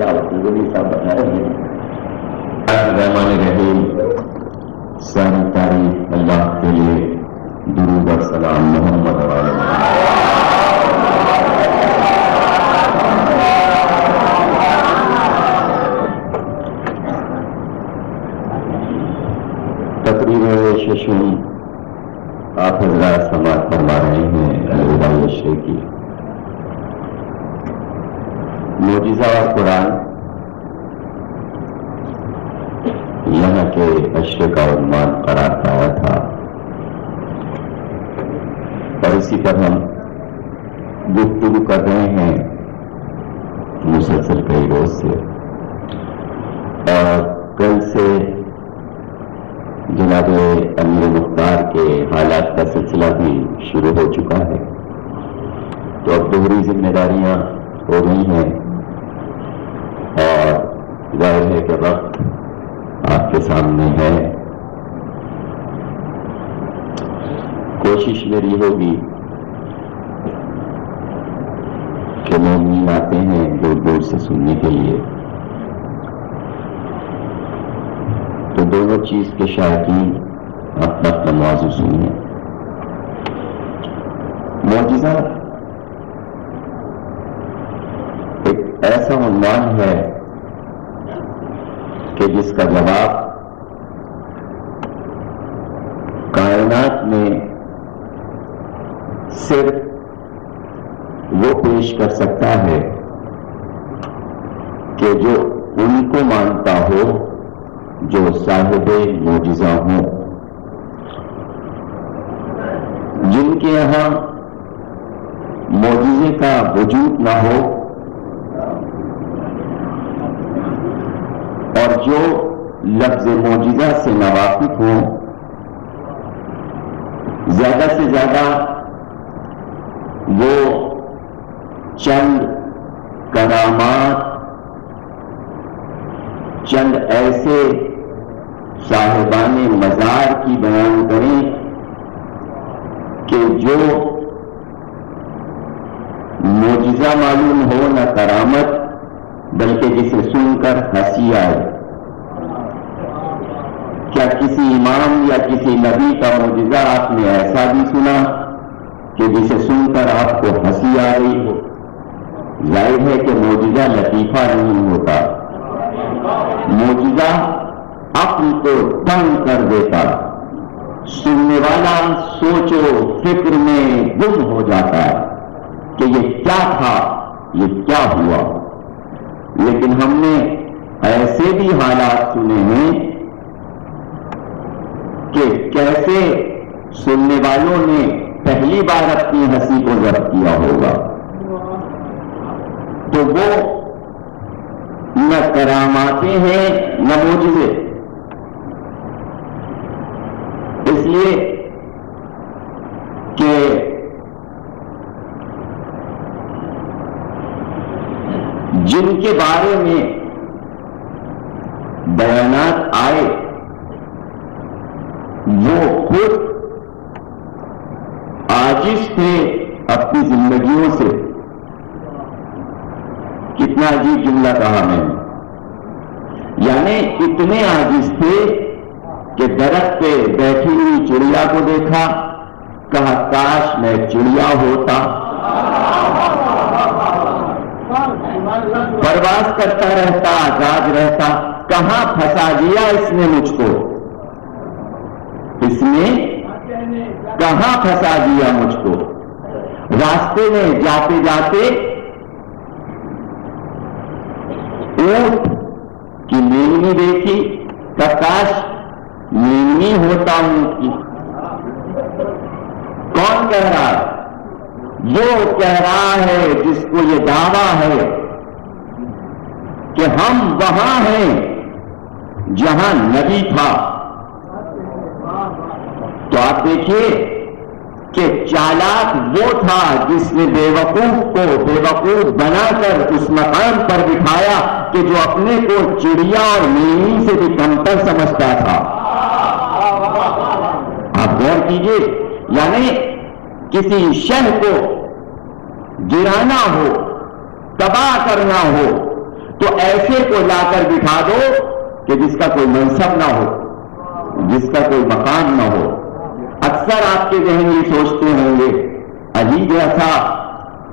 کیا ولی صاحب بتا رہے ہیں؟ رحمان رحیم، ساری تعریف اللہ کے لیے، درود و سلام محمد علیہ تقریر ششم آپ حضرات سماعت فرما رہے ہیں الوداع شیخ کی معجزہ اور قرآن یہاں کے اشرے کا عنوان قرار پایا تھا، اور اسی پر ہم گفتگو کر رہے ہیں مسلسل کئی روز سے، اور کل سے جناب امیر مختار کے حالات کا سلسلہ بھی شروع ہو چکا ہے، تو اب دوہری ذمہ داریاں ہو گئی ہیں، اور ظاہر ہے کہ وقت آپ کے سامنے ہے۔ کوشش میری ہوگی کہ مومنین آتے ہیں دور دور سے سننے کے لیے، تو دونوں چیز کے شائقین اپنا اپنا موضوع سنیں۔ معجزہ ایک ایسا عنوان ہے کہ جس کا جواب کائنات میں صرف وہ پیش کر سکتا ہے کہ جو ان کو مانتا ہو جو صاحب معجزہ ہوں، جن کے یہاں معجزے کا وجود نہ ہو، اور جو لفظ معجزہ سے ناواقف ہوں، زیادہ سے زیادہ وہ چند کرامات، چند ایسے صاحبان مزار کی بیان کریں کہ جو معجزہ معلوم ہو نہ کرامت، بلکہ جسے سن کر ہنسی آئے۔ کیا کسی امام یا کسی نبی کا معجزہ آپ نے ایسا بھی سنا کہ جسے سن کر آپ کو ہنسی آ رہی ہو؟ ظاہر ہے کہ معجزہ لطیفہ نہیں ہوتا، معجزہ عقل کو تنگ کر دیتا، سننے والا سوچ و فکر میں گم ہو جاتا ہے کہ یہ کیا تھا، یہ کیا ہوا۔ لیکن ہم نے ایسے بھی حالات سنے ہیں کہ کیسے سننے والوں نے پہلی بار اپنی ہنسی کو ضبط کیا ہوگا، تو وہ نہ کراماتیں ہیں نہ معجزے۔ اس لیے کہ جن کے بارے میں بیانات آئے وہ خود عاجز تھے اپنی زندگیوں سے۔ کتنا عجیب جملہ کہا میں نے، یعنی اتنے عاجز تھے کہ درخت پہ بیٹھی ہوئی چڑیا کو دیکھا، کہا کاش میں چڑیا ہوتا۔ پرواز کرتا رہتا، آزاد رہتا، کہاں پھنسا دیا اس نے مجھ کو، اس نے کہاں پھنسا دیا مجھ کو۔ راستے میں جاتے جاتے اونٹ کی مینگنی دیکھی، کہ کاش مینگنی ہوتا اونٹ کی۔ کون کہہ رہا ہے؟ وہ کہہ رہا ہے جس کو یہ دعویٰ ہے کہ ہم وہاں ہیں جہاں نبی تھا۔ تو آپ دیکھیے کہ چالاک وہ تھا جس نے بیوقوف کو بیوقوف بنا کر اس مقام پر بٹھایا کہ جو اپنے کو چڑیا اور مینی سے بھی کمتر سمجھتا تھا۔ آپ غور کیجیے، یعنی کسی شہر کو گرانا ہو، تباہ کرنا ہو، تو ایسے کو لا کر بٹھا دو کہ جس کا کوئی منصب نہ ہو، جس کا کوئی مقام نہ ہو۔ اکثر آپ کے ذہن یہ سوچتے ہوں گے علی جیسا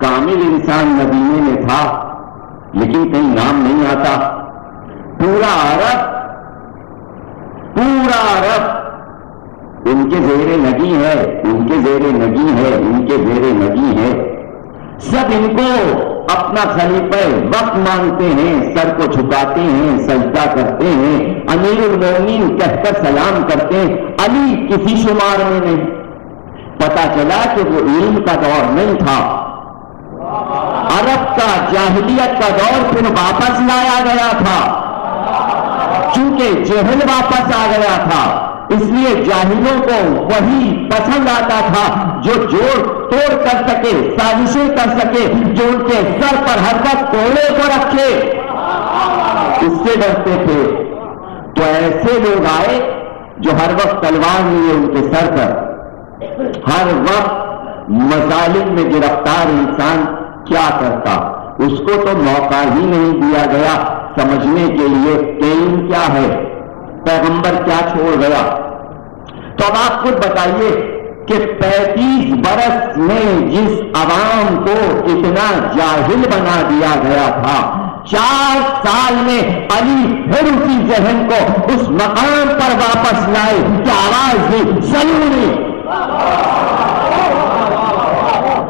کامل انسان مدینے میں تھا لیکن کہیں نام نہیں آتا۔ پورا عرب ان کے زیر نگی ہے، ان کے زیر نگی ہے، ان کے زیر نگی ہے۔ سب ان کو اپنا خلیفہ وقت مانتے ہیں، سر کو جھکاتے ہیں، سجدہ کرتے ہیں، امیر المومنین کہہ کر سلام کرتے ہیں۔ علی کسی شمار میں نہیں۔ پتا چلا کہ وہ علم کا دور نہیں تھا، عرب کا جاہلیت کا دور پھر واپس لایا گیا تھا، چونکہ جہل واپس آ گیا تھا، اس لیے جاہلوں کو وہی پسند آتا تھا جو جوڑ توڑ کر سکے، سازشیں کر سکے، جو ان کے سر پر ہر وقت کوڑے کو رکھے، اس سے ڈرتے تھے۔ تو ایسے لوگ آئے جو ہر وقت تلوار لیے ان کے سر پر، ہر وقت مظالم میں گرفتار انسان کیا کرتا، اس کو تو موقع ہی نہیں دیا گیا سمجھنے کے لیے کہ علم کیا ہے، پیغمبر کیا چھوڑ گیا۔ تو اب آپ خود بتائیے کہ 35 برس میں جس عوام کو اتنا جاہل بنا دیا گیا تھا، 4 سال میں علی پھر اسی ذہن کو اس مقام پر واپس لائے کہ آواز دی سلونی،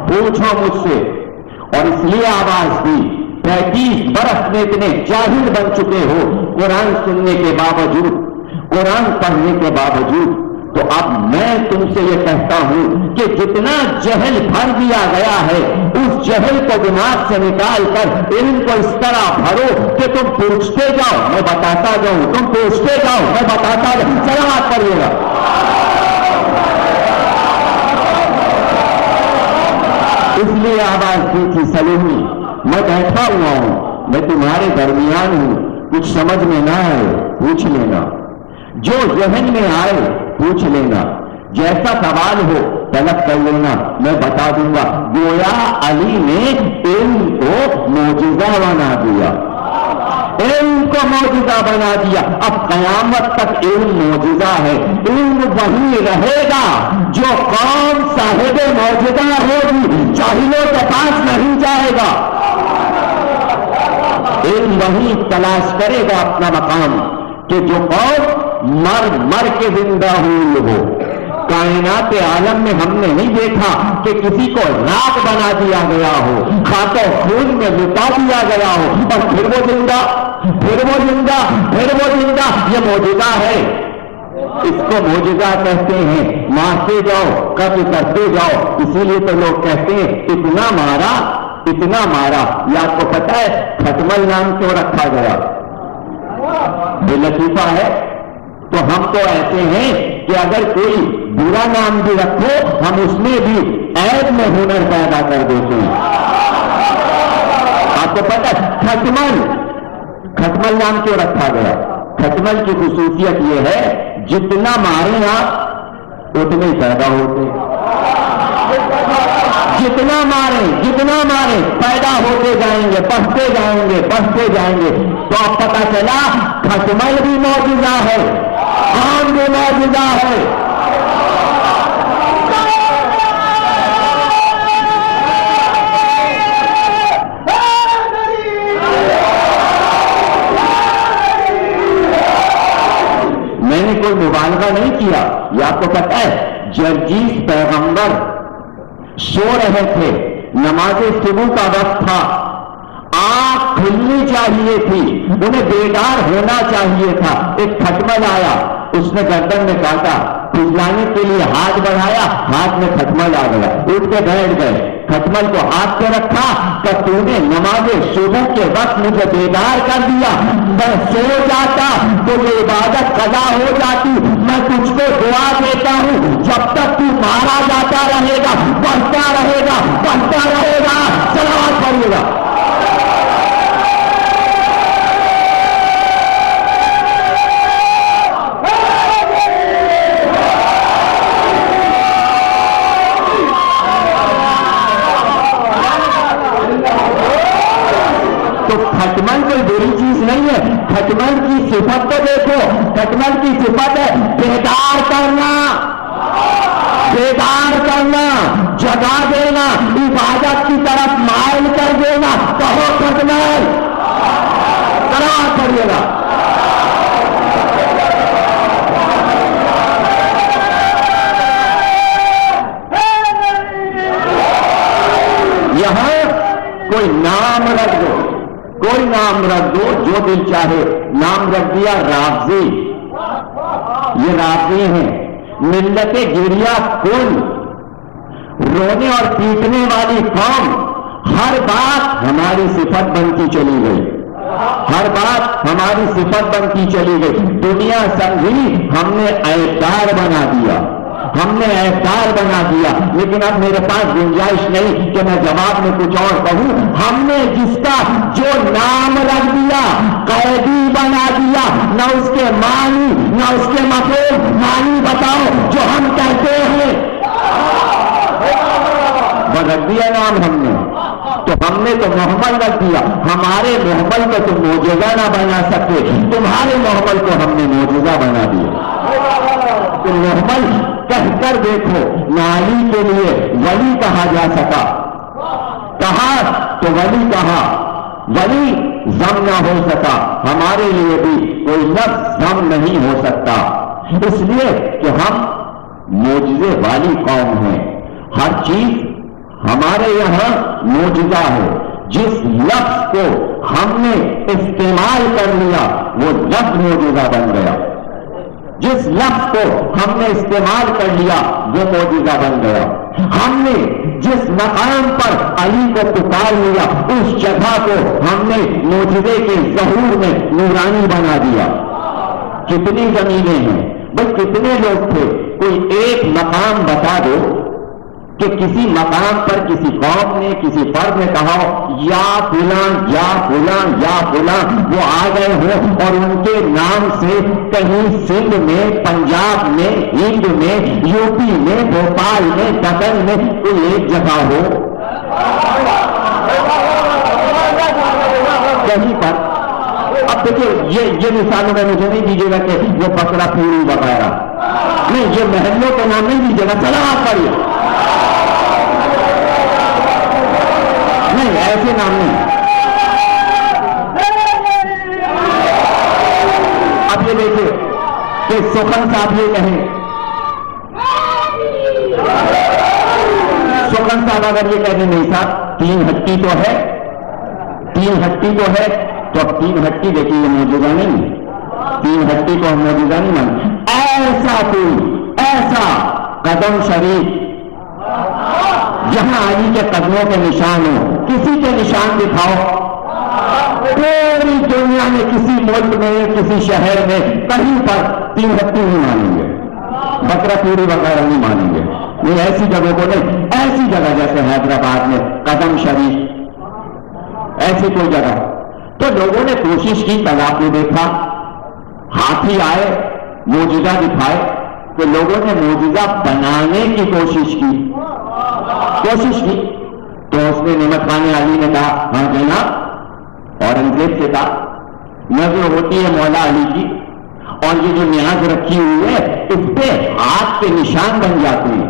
پوچھو مجھ سے، اور اس لیے آواز دی۔ 35 برس میں اتنے جاہل بن چکے ہو قرآن سننے کے باوجود، قرآن پڑھنے کے باوجود، تو اب میں تم سے یہ کہتا ہوں کہ جتنا جہل بھر دیا گیا ہے اس جہل کو دماغ سے نکال کر علم کو اس طرح بھرو کہ تم پوچھتے جاؤ میں بتاتا جاؤں، تم پوچھتے جاؤ میں بتاتا جاؤں۔ سلام پڑھیے گا۔ اس لیے آواز دی تھی سلومی، میں بیٹھا ہوا ہوں، میں تمہارے درمیان ہوں، کچھ سمجھ میں نہ آئے پوچھ لینا، جو ذہن میں آئے پوچھ لینا، جیسا سوال ہو طلب کر لینا، میں بتا دوں گا۔ گویا علی نے علم کو معجزہ بنا دیا، علم کو معجزہ بنا دیا۔ اب قیامت تک علم معجزہ ہے، علم وہی رہے گا جو قوم صاحب معجزہ ہوگی، جاہلوں کے پاس نہیں جائے گا۔ علم وہی تلاش کرے گا اپنا مقام کہ جو قوم مر کے زندہ ہوئی ہو۔ کائنات عالم میں ہم نے نہیں دیکھا کہ کسی کو راک بنا دیا گیا ہو، خاک و خون میں لٹا دیا گیا ہو اور پھر وہ زندہ، پھر وہ زندہ، پھر وہ زندہ۔ یہ معجزہ ہے، اس کو معجزہ کہتے ہیں۔ مارتے جاؤ، قتل کرتے جاؤ، اسی لیے تو لوگ کہتے ہیں اتنا مارا، اتنا مارا۔ یہ آپ کو پتا ہے ختمل نام کیوں رکھا گیا؟ یہ لطیفہ ہے۔ تو ہم تو ایسے ہیں کہ اگر کوئی برا نام بھی رکھو ہم اس میں بھی عیب میں ہنر پیدا کر دیتے ہیں۔ آپ کو پتا ہے ختمل نام کیوں رکھا گیا؟ ختمل کی خصوصیت یہ ہے جتنا ماریں آپ اتنے ہی پیدا ہوتے، جتنا ماریں پیدا ہوتے جائیں گے، بڑھتے جائیں گے، بڑھتے جائیں گے۔ تو اب پتا چلا ختمل بھی معجزہ ہے، آم بھی معجزہ ہے۔ میں نے کوئی مبالغہ نہیں کیا، یہ آپ کو پتا ہے جرجیس پیغمبر سو رہے تھے، نماز صبح کا وقت تھا، آنکھ کھلنی چاہیے تھی، انہیں بیدار ہونا چاہیے تھا۔ ایک ختمل آیا، اس نے گردن میں کاٹا، کھجلانے کے لیے ہاتھ بڑھایا، ہاتھ میں ختمل آ گیا، اٹھ کے بیٹھ گئے، ختمل کو ہاتھ پہ رکھا کہ تو نے نماز صبح کے وقت مجھے بیدار کر دیا، میں سو جاتا تو یہ عبادت قضا ہو جاتی۔ میں تجھ کو دعا دیتا ہوں جب تک تو مارا جاتا رہے گا، بڑھتا رہے گا، بڑھتا رہے گا۔ صلوات پڑھیے گا۔ تو ختمل کوئی بری نہیں ہے. کھٹمل کی صفت تو دیکھو, کھٹمل کی صفت ہے بیدار کرنا, بیدار کرنا, جگا دینا, عبادت کی طرف مائل کر دینا. کہو کھٹمل, قرار پڑیے گا. یہاں کوئی نام رکھ دو, کوئی نام رکھ دو جو دل چاہے. نام رکھ دیا رافضی. یہ رافضی ہیں, ملت گریہ کن, رونے اور پیٹنے والی قوم. ہر بات ہماری صفت بنتی چلی گئی, ہر بات ہماری صفت بنتی چلی گئی. دنیا سمجھی ہم نے عیبدار بنا دیا, ہم نے عیبدار بنا دیا. لیکن اب میرے پاس گنجائش نہیں کہ میں جواب میں کچھ اور کہوں. ہم نے جس کا جو نام رکھ دیا, قیدی بنا دیا, نہ اس کے معنی نہ اس کے مفہوم. معنی بتاؤ جو ہم کہتے ہیں, رکھ دیا نام ہم نے. تو ہم نے تو محمل رکھ دیا. ہمارے محمل کو تم معجزہ نہ بنا سکتے, تمہارے محمل کو ہم نے معجزہ بنا دیا. تو محمل کہہ کر دیکھو, نالی کے لیے ولی کہا جا سکا, کہا تو ولی کہا, ولی ضم نہ ہو سکا. ہمارے لیے بھی کوئی لفظ ضم نہیں ہو سکتا, اس لیے کہ ہم معجزے والی قوم ہیں. ہر چیز ہمارے یہاں معجزہ ہے. جس لفظ کو ہم نے استعمال کر لیا وہ لفظ معجزہ بن گیا. جس لفظ کو ہم نے استعمال کر لیا وہ معجزہ بن گیا. ہم نے جس مقام پر علی کو پکار لیا اس جگہ کو ہم نے معجزے کے ظہور میں نورانی بنا دیا. کتنی زمینیں ہیں بھائی, کتنے لوگ تھے. کوئی ایک مقام بتا دو کہ کسی مقام پر کسی قوم نے کسی فرد نے کہا یا فلاں یا فلاں یا فلاں وہ آ گئے ہوں اور ان کے نام سے کہیں سندھ میں, پنجاب میں, ہند میں, یو پی میں, بھوپال میں, دکن میں کوئی ایک جگہ ہو کہیں پر. اب دیکھیے یہ مثالوں میں مجھے نہیں دیجیے گا کہ وہ بکرا پوری وغیرہ نہیں, یہ محلوں کے نام نہیں دیجیے گا. سلامت پڑھیے, نہیں ایسے نام نہیں. اب یہ دیکھیں کہ سخن صاحب یہ کہیں, سخن صاحب اگر یہ کہنے نہیں صاحب تین ہٹی تو ہے, تین ہٹی تو ہے, تو اب تین ہٹی دیکھیے یہ موجودہ نہیں, تین ہٹی کو ہم موجودہ نہیں مانتے. ایسا کوئی ایسا قدم شریف جہاں علی کے قدموں کے نشان ہو, کسی کے نشان دکھاؤ. پوری دنیا میں کسی ملک میں کسی شہر میں کہیں پر تین ہٹی نہیں مانیں گے, بکرا پوری وغیرہ نہیں مانیں گے. نہیں ایسی جگہوں کو نہیں, ایسی جگہ جیسے حیدرآباد میں قدم شریف, ایسی کوئی جگہ. تو لوگوں نے کوشش کی, تالاب کو دیکھا, ہاتھی آئے معجزہ دکھائے, تو لوگوں نے معجزہ بنانے کی کوشش کی. تو اس نے نعمت خان علی نے کہا ہاں جناب, اورنگزیب سے کہا نظر ہوتی ہے مولا علی کی, اور یہ جو نیاز رکھی ہوئی ہے اس پہ ہاتھ کے نشان بن جاتے ہیں.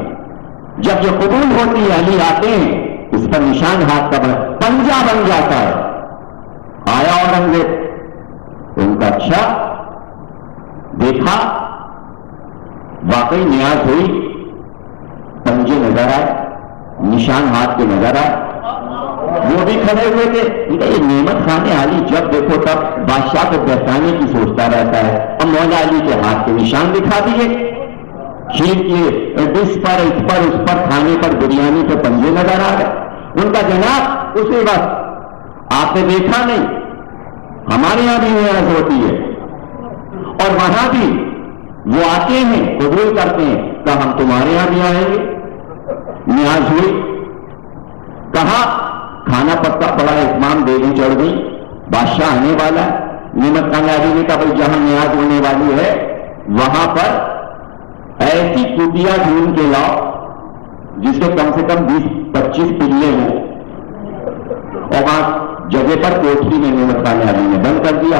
جب یہ قبول ہوتی ہے علی آتے ہیں اس پر نشان ہاتھ کا پنجہ بن جاتا ہے. آیا اورنگزیب, ان کا اچھا دیکھا, واقعی نیاز ہوئی, پنجے نظر آئے, نشان ہاتھ کے نظر آئے. وہ بھی کھڑے ہوئے تھے. یہ نعمت خان علی جب دیکھو تب بادشاہ کو بہتانے کی سوچتا رہتا ہے. اب مولا علی کے ہاتھ کے نشان دکھا دیے, کھیر کے ڈش پر, اس پر کھانے پر, بریانی پہ پنجے نظر آ گئے. ان کا جناب اسی وقت آپ نے دیکھا نہیں, ہمارے یہاں بھی نیاز ہوتی ہے اور وہاں بھی وہ آتے ہیں, قبول کرتے ہیں, کہ ہم تمہارے یہاں بھی آئیں گے. نیاز ہوئی, کہا کھانا پکا پڑا, اتمام دیری چڑھ گئی, بادشاہ آنے والا ہے. نعمت خان علی نے کہا بھائی جہاں نیاز ہونے والی ہے وہاں پر ایسی کٹیا ڈھونڈ کے لاؤ جس سے کم 20-25 پلے ہوں, اور وہاں جگہ پر کوٹری میں نعمت خان علی نے بند کر دیا.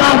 10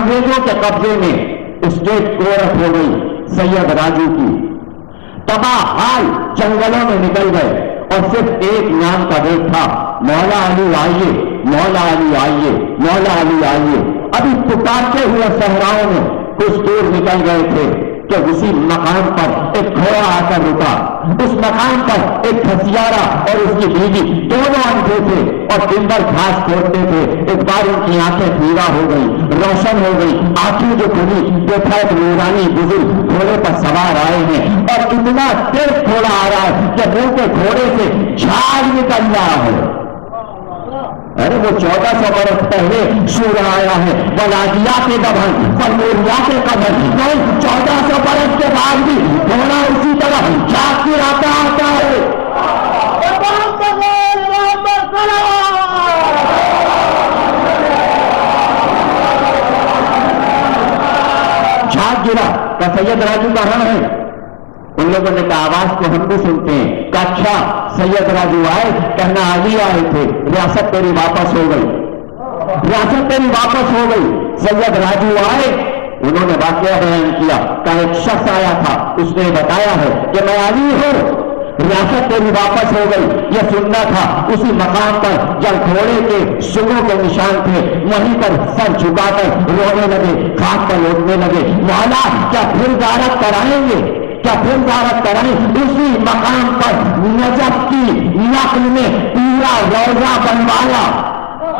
انگریزوں کے قبضے میں اسٹیٹ کورٹ ہو گئی سید راجو کی، تباہ حال جنگلوں میں نکل گئے اور صرف ایک نام کا ویٹ تھا، مولا علی آئیے، مولا علی آئیے، مولا علی آئیے۔ ابھی پکارتے ہوئے صحراؤں میں کچھ دور نکل گئے تھے کہ اسی مقام پر ایک گھوڑا آ کر رکا، اس مقام پر ایک کھسیارا اور اس کی بیوی دونوں اندھے تھے اور دن بھر گھاس کھودتے تھے۔ ایک بار ان کی آنکھیں پیلا ہو گئی، روشن ہو گئی، آنکھیں جو کھلی، دیکھا ایک نورانی بزرگ گھوڑے پر سوار آئے ہیں اور اتنا تیز گھوڑا آ رہا ہے کہ منہ کے گھوڑے سے جھاگ نکل رہا ہے۔ ارے وہ 1400 برس پہلے سورہ آیا ہے، ولادیات دبن فلوریات قبر، نہیں 1400 برس کے بعد بھی گھوڑا اسی طرح جھاگ کر آتا ہے۔ جھاگ گرا کہ سید راجو کہاں ہے؟ ان لوگوں نے کہا آواز کو ہم بھی سنتے ہیں کہ اچھا سید راجو آئے، کہنا علی آئے تھے، ریاست تیری واپس ہو گئی، ریاست تیری واپس ہو گئی۔ سید راجو آئے، انہوں نے واقعہ بیان کیا کہ ایک شخص آیا تھا، اس نے بتایا ہے کہ میں علی ہوں، ریاست تیری واپس ہو گئی۔ یہ سننا تھا اسی مقام پر جب گھوڑے کے سروں کے نشان تھے، وہیں پر سر جھکا کر رونے لگے، خاک پر لوٹنے لگے، مولا کیا پھر زیارت کرائیں گے، کیا پھر زیارت کرائیں؟ اسی مقام پر نجف کی نقل میں پورا روضہ بنوایا،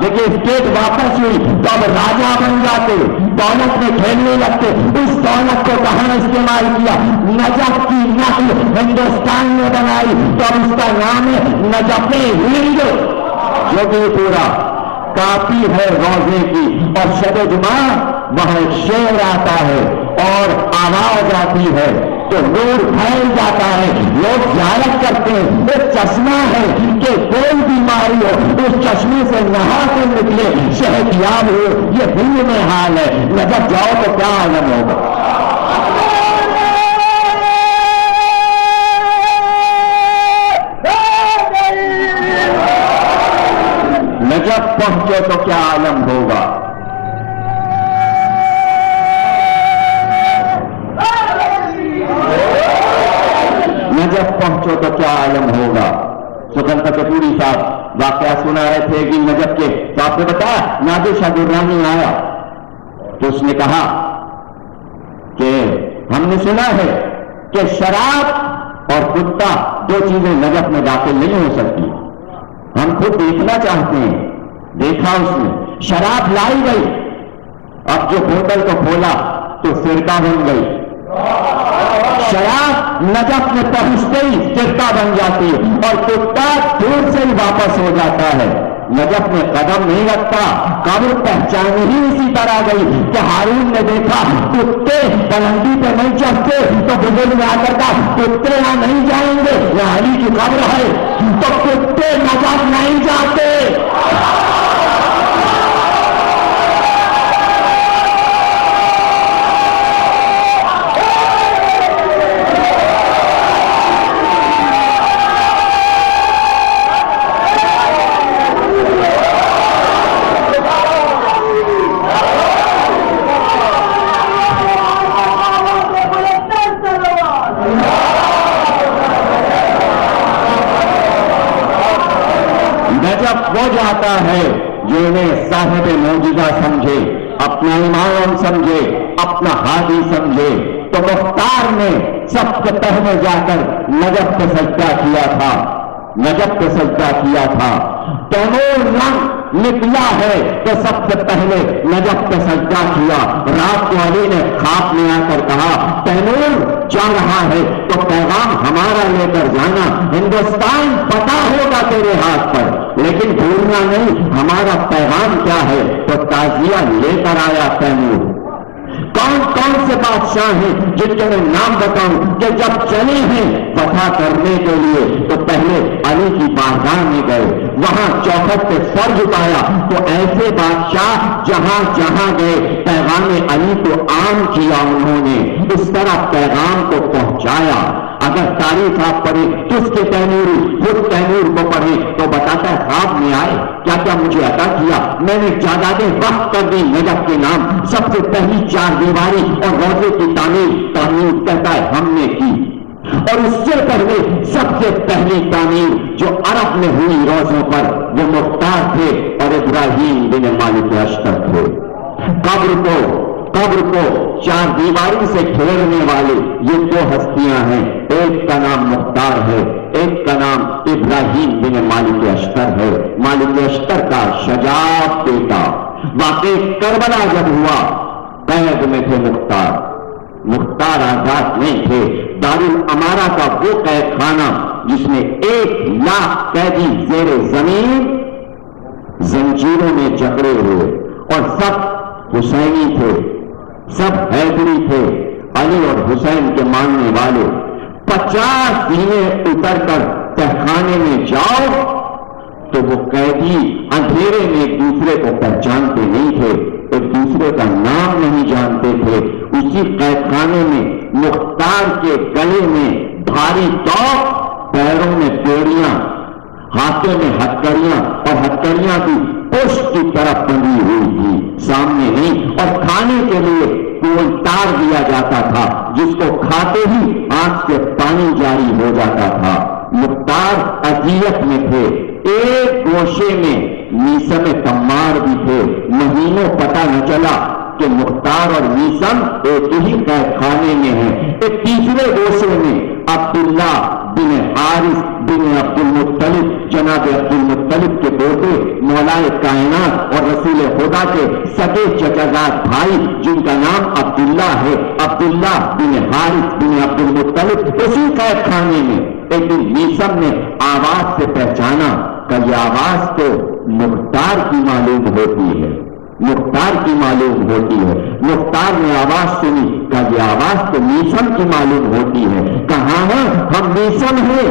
لیکن اسٹیٹ واپس ہوئی تو اب راجا بن جاتے، دولت میں کھیلنے لگتے۔ اس دولت کو کہاں استعمال کیا؟ نجف کی نقل ہندوستان میں بنائی تو اب اس کا نام ہے نجف ہند، جو کہ پورا کاپی ہے روزے کی۔ اور شب جمعہ وہاں ایک شعر آتا ہے اور آواز آتی ہے تو نور پھیل جاتا ہے، لوگ زیارت کرتے ہیں۔ ایک چشمہ ہے کہ کوئی بیماری ہو اس چشمے سے نہا کے نکلے، صحت یاب ہو، یہ دل میں حال ہے۔ نجف جاؤ تو کیا عالم ہوگا۔ نجف پہنچے تو کیا عالم ہوگا۔ نجف پہنچو تو کیا عالم ہوگا۔ سکندر کپوری صاحب واقعہ سنا رہے تھے کہ نجف کے، تو آپ نے بتایا نادر شاہ درانی آیا تو اس نے کہا کہ ہم نے سنا ہے کہ شراب اور کتا دو چیزیں نجف میں داخل نہیں ہو سکتی، ہم خود دیکھنا چاہتے ہیں۔ دیکھا اس نے، شراب لائی گئی، اب جو بوتل کو کھولا تو سرکہ بن گئی، شراب نجف میں پہنچتے ہی سرکہ بن جاتی ہے اور کتا دور سے ہی واپس ہو جاتا ہے۔ نجف میں قدم نہیں رکھتا، قبر پہچان ہی اسی طرح گئی کہ ہارون نے دیکھا کتے بلندی پہ نہیں چڑھتے تو بزرگ میں آ کر کہا کتے یہاں نہیں جائیں گے، یہ علی کی قبر ہے، تو کتے نجف نہیں جاتے۔ وہ جاتا ہے جو انہیں صاحب معجزہ سمجھے، اپنا امام سمجھے، اپنا ہادی سمجھے۔ تو مختار نے سب سے پہلے جا کر نجف پہ سجدہ کیا تھا، نجف پہ سجدہ کیا تھا۔ تیمور رنگ نکلا ہے تو سب سے پہلے نجف پہ سجدہ کیا۔ رات کو علی نے خواب میں آ کر کہا تیمور جا رہا ہے تو پیغام ہمارا لے کر جانا، ہندوستان پتہ ہوگا تیرے ہاتھ پر، لیکن بھولنا نہیں ہمارا پیغام کیا ہے۔ تو تعزیہ لے کر آیا تیمور۔ کون کون سے بادشاہ ہیں جن کے میں نام بتاؤں کہ جب چلے ہیں فتح کرنے کے لیے تو پہلے علی کی بارگاہ میں گئے، وہاں چوکھٹ پہ سر جھکایا تو ایسے بادشاہ جہاں جہاں گئے پیغام علی کو عام کیا، انہوں نے اس طرح پیغام کو پہنچایا۔ اگر تاریخ آپ پڑھیں کس کے تیموری خود تیمور کو پڑھیں تو بتاتا ہے خواب میں آئے کیا کیا مجھے عطا کیا، میں نے جائیدادیں وقف کر دی نجف کے نام، سب سے پہلی چار دیواری اور روزے کی تعمیر کہتا ہے ہم نے کی، اور اس سے پہلے سب سے پہلی تعمیر جو عرب میں ہوئی روزوں پر وہ مختار تھے اور ابراہیم بن مالک اشتر تھے۔ قبر کو چار دیواری سے گھیرنے والے یہ دو ہستیاں ہیں، ایک کا نام مختار ہے، ایک کا نام ابراہیم بن مالک اشتر ہے، مالک اشتر کا شجاعت بیٹا۔ واقعی کربلا جب ہوا قید میں تھے مختار آزاد نہیں تھے، دارالامارہ کا وہ قید خانہ جس میں 1,00,000 قیدی زیر زمین زنجیروں میں جکڑے ہوئے، اور سب حسینی تھے، سب حیدری تھے، علی اور حسین کے ماننے والے۔ 50 دنیں اتر کر تہخانے میں جاؤ تو وہ قیدی اندھیرے میں ایک دوسرے کو پہچانتے نہیں تھے، ایک دوسرے کا نام نہیں جانتے تھے۔ اسی قید خانے میں مختار کے گلے میں بھاری توق، پیروں میں بیڑیاں، ہاتھوں میں ہتکڑیاں، اور ہتکڑیاں بھی پشت کی طرف بندھی ہوئی تھی، سامنے نہیں، اور کھانے کے لیے کوئی تار دیا جاتا تھا جس کو کھاتے ہی آنکھ سے پانی جاری ہو جاتا تھا۔ مختار اذیت میں تھے، ایک گوشے میں میثم تمار بھی تھے، مہینوں پتہ نہ چلا کہ مختار اور میثم ایک ہی قید خانے میں ہیں۔ ایک تیسرے گوشے میں عبداللہ بن حارث بن عبد المطلب، جناب عبد المطلب کے بیٹے، مولائے کائنات اور رسول خدا کے سگے چچازاد بھائی جن کا نام عبداللہ ہے، عبداللہ بن حارث بن عبد المطلب، اسی قید خانے میں ایک دن میثم نے آواز سے پہچانا کہ یہ آواز تو مختار کی معلوم ہوتی ہے، مختار کی معلوم ہوتی ہے۔ مختار نے آواز سنی کہ یہ آواز تو میثم کی معلوم ہوتی ہے، کہاں ہے؟ ہم میثم ہیں۔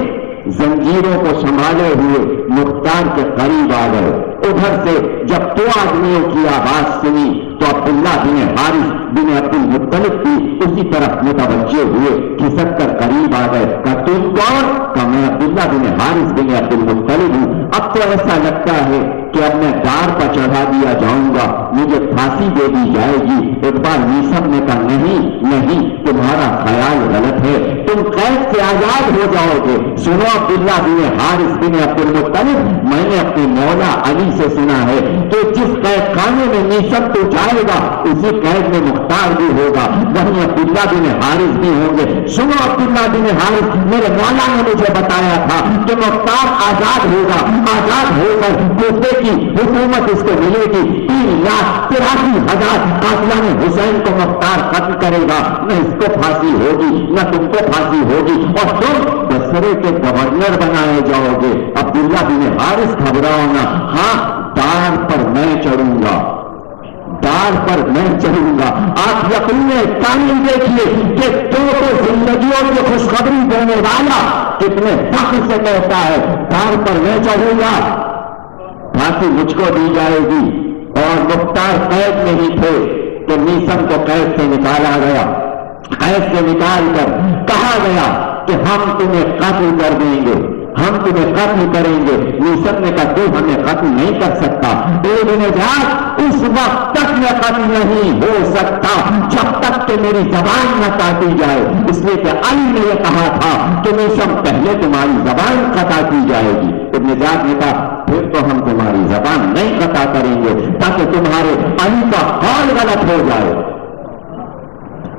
زنجیروں کو سنبھالے ہوئے مختار کے قریب آ گئے۔ ادھر سے جب دو آدمیوں کی آواز سنی تو عبداللہ بن حارث بن عبد المطلب بھی اسی طرف متوجہ ہوئے، کھسک کر قریب آ گئے۔ کہ تم کون؟ کہ میں عبداللہ بن حارث بن عبد المطلب ہوں۔ اب تو ایسا لگتا ہے کہ اب میں دار پر چڑھا دیا جاؤں گا، مجھے پھانسی دے دی جائے گی۔ اقبال میثم نے کہا نہیں، تمہارا خیال غلط ہے، تم قید سے آزاد ہو جاؤ گے۔ سنو عبداللہ بن حارث بن عبد المطلب، میں نے اپنے مولا علی سے سنا ہے کہ جس قید خانے میں میثم تو جائے گا اسی قید میں مختار بھی ہوگا، وہیں عبداللہ بن حارث بھی ہوں گے۔ سنو عبداللہ بن حارث، میرے مولا نے مجھے بتایا تھا کہ مختار آزاد ہوگا، آزاد ہو کر کوفے کی حکومت اس کو ملے گی، 3,83,000 قاتلان حسین کو مختار ختم کرے گا، نہ اس کو پھانسی ہوگی نہ تم کو پھانسی ہوگی، اور تم بصرے کے گورنر بنائے جاؤ گے۔ عبداللہ بن حارث گھبراؤ نہ، ہاں دار پر میں چڑھوں گا، دار پر میں چڑھوں گا۔ آپ یقین کامل دیکھیے کہ دو زندگیوں کی خوشخبری دینے والا کتنے فخر سے کہتا ہے دار پر میں چڑھوں گا، پھانسی مجھ کو دی جائے گی۔ اور مختار قید میں ہی تھے کہ میثم کو قید سے نکالا گیا، قید سے نکال کر کہا گیا کہ ہم تمہیں قتل کر دیں گے، ہم تمہیں قتل کریں گے۔ میثم نے کہا تو ہمیں قتل نہیں کر سکتا، اس وقت تک میں قتل نہیں ہو سکتا جب تک کہ میری زبان نہ کاٹی جائے، اس لیے کہ علی نے یہ کہا تھا کہ میثم پہلے تمہاری زبان قطع کی جائے گی۔ ابن زیاد نے کہا پھر تو ہم تمہاری زبان نہیں قطع کریں گے تاکہ تمہارے علی کا قول غلط ہو جائے۔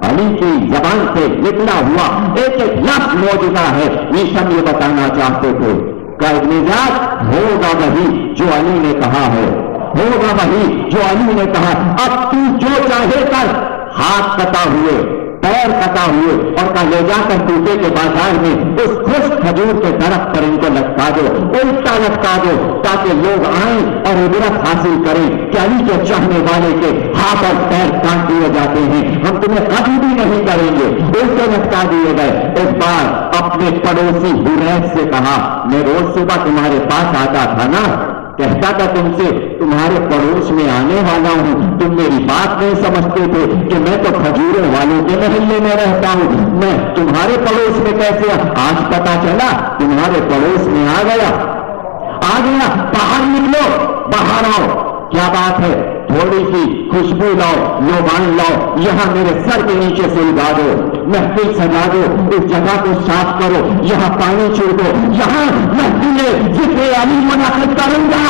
علی کی زبان سے نکلا ہوا ایک ایک لفظ موجودہ ہے۔ میثم یہ بتانا چاہتے تھے کہ ابن زیاد ہوگا وہی جو علی نے کہا ہے، ہوگا وہی جو علی نے کہا۔ اب تو جو چاہے کر، ہاتھ قطع ہوئے، پیر قطع ہوئے، اور کہا لے جا کر کوفے کے بازار میں اس خشک کھجور کے درخت پر ان کو لٹکا دو، الٹا لٹکا دو، تاکہ لوگ آئیں اور عبرت حاصل کریں کہ علی کے چاہنے والے کے ہاتھ اور پیر کاٹ دیے جاتے ہیں، ہم تمہیں قتل بھی نہیں کریں گے، الٹے لٹکا دیے گئے۔ ایک بار اپنے پڑوسی حریث سے کہا میں روز صبح تمہارے پاس آتا تھا نا، کہتا تھا تم سے تمہارے پڑوس میں آنے والا ہوں، تم میری بات نہیں سمجھتے تھے کہ میں تو کھجوروں والوں کے محلے میں رہتا ہوں، میں تمہارے پڑوس میں کیسے؟ آج پتا چلا تمہارے پڑوس میں آ گیا، باہر نکلو، باہر آؤ، کیا بات ہے؟ تھوڑی سی خوشبو لاؤ، لوبان لاؤ، یہاں میرے سر کے نیچے سے اگا دو، محفل سجا دو، اس جگہ کو صاف کرو، یہاں پانی چھڑکو، یہاں محفل ذکر علی منعقد کروں گا۔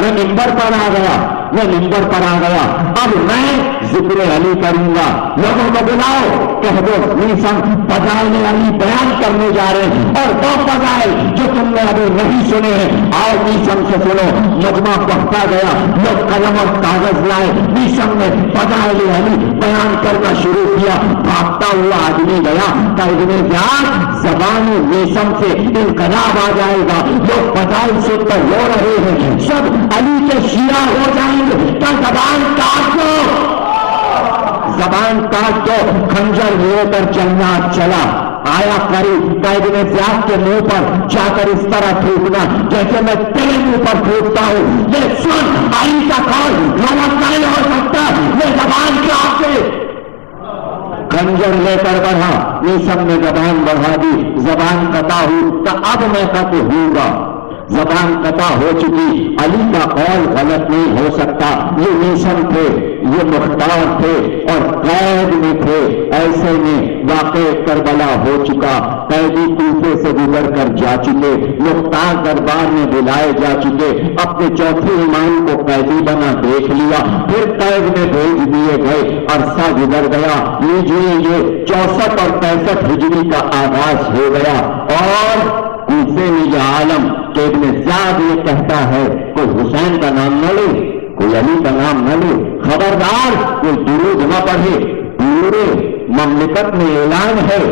میں منبر پر آ گیا، اب میں ذکر علی کروں گا، لوگوں کو بلاؤ، کہہ دو نیسم فضائل علی بیان کرنے جا رہے ہیں، اور وہ فضائل جو تم نے ابھی نہیں سنے ہیں آؤ نیسم سے سنو۔ مجمع بڑھتا گیا، لوگ قلم اور کاغذ لائے، نیسم نے فضائل علی بیان کرنا شروع کیا، بھاگتا ہوا آدمی گیا، ابن زیاد زبان نیسم سے انقلاب آ جائے گا، لوگ فضائل سن کر رو رہے ہیں، سب علی کے شیعہ ہو جائیں گے، تو زبان کاٹ دو، خنجر لے کر چلنا چلا، آیا قریب، ابن زیاد کے منہ پر جا کر اس طرح تھوکنا جیسے میں تیرے منہ پر تھوکتا ہوں، یہ سن علی کا قول غلط نہیں ہو سکتا، یہ زبان کاٹ دے۔ خنجر لے کر بڑھا، نیسم نے زبان بڑھا دی، زبان قطع ہوئی تو اب میں قطع ہوں گا، زبان قطع ہو چکی، علی کا قول غلط نہیں ہو سکتا، یہ نیسم تھے، یہ مختار تھے اور قید میں تھے، ایسے میں واقع کربلا ہو چکا، قیدی کوفے سے گزر کر جا چکے، مختار دربار میں بلائے جا چکے، اپنے چوتھے امام کو قیدی بنا دیکھ لیا، پھر قید میں بھیج دیے گئے، عرصہ گزر گیا، یہ 64 اور 65 ہجری کا آغاز ہو گیا، اور کوفے میں یہ عالم کہ ابن زیاد یہ کہتا ہے کوئی حسین کا نام نہ لے، کوئی علی کا نام نہ لے، خبردار کوئی درود نہ پڑھے، پورے مملکت میں اعلان ہے،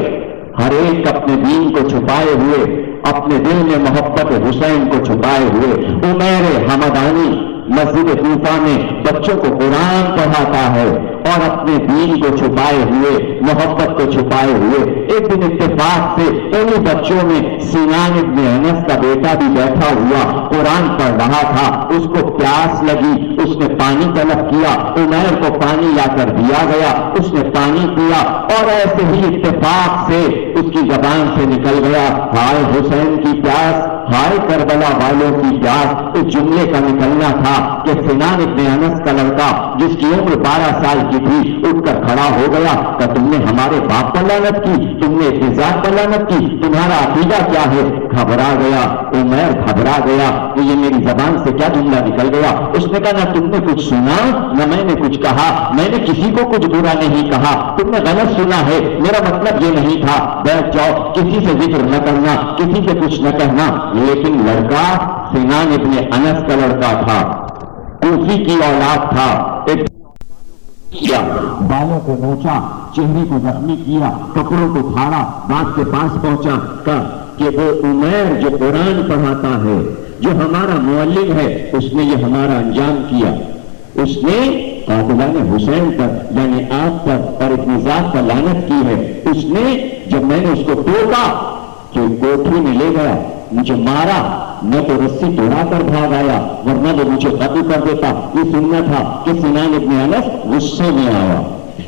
ہر ایک اپنے دین کو چھپائے ہوئے، اپنے دل میں محبت حسین کو چھپائے ہوئے، عمیر حمدانی مسجد کوفہ میں بچوں کو قرآن پڑھاتا ہے اور اپنے دین کو چھپائے ہوئے، محبت کو چھپائے ہوئے، ایک دن اتفاق سے انہی بچوں میں سنان ابن انس کا بیٹا بھی بیٹھا ہوا قرآن پڑھ رہا تھا، اس کو پیاس لگی، اس نے پانی طلب کیا، عمیر کو پانی لا کر دیا گیا، اس نے پانی پیا، اور ایسے ہی اتفاق سے اس کی زبان سے نکل گیا، ہائے حسین کی پیاس، ہائے کربلا والوں کی پیاس۔ اس جملے کا نکلنا تھا کہ سنان ابن انس کا لڑکا جس کی عمر 12 سال کی تھی اٹھ کر کھڑا ہو گیا کہ تم نے ہمارے باپ پر لعنت کی، تم نے ابن زیاد پر لعنت کی، تمہارا عقیدہ کیا ہے؟ گھبرا گیا عمیر، گھبرا گیا کہ یہ میری زبان سے کیا جملہ نکل گیا۔ اس نے کہا نہ تم نے کچھ سنا نہ میں نے کچھ کہا، میں نے کسی کو کچھ برا نہیں کہا، تم نے غلط سنا ہے، میرا مطلب یہ نہیں تھا، بیٹھ جاؤ، کسی سے ذکر نہ کرنا، کسی سے کچھ نہ کہنا۔ لیکن لڑکا سنان ابن انس کا لڑکا تھا، کوفی کی اولاد تھا، ایک بالوں کو نوچا، چہرے کو زخمی کیا، کپڑوں کو پھاڑا، باپ کے پاس پہنچا، کہا کہ وہ عمیر جو قرآن پڑھاتا ہے، جو ہمارا معلم ہے، اس نے یہ ہمارا انجام کیا، اس نے قاتلان حسین پر یعنی آپ پر اور ابن زیاد پر لعنت کی ہے، اس نے جب میں نے اس کو ٹوکا تو کوٹھی میں لے گیا، مجھے مارا، میں تو رسی توڑا کر بھاگ آیا، ورنہ وہ مجھے قتل کر دیتا۔ یہ سننا تھا کہ سنان ابن انس غصے میں آیا،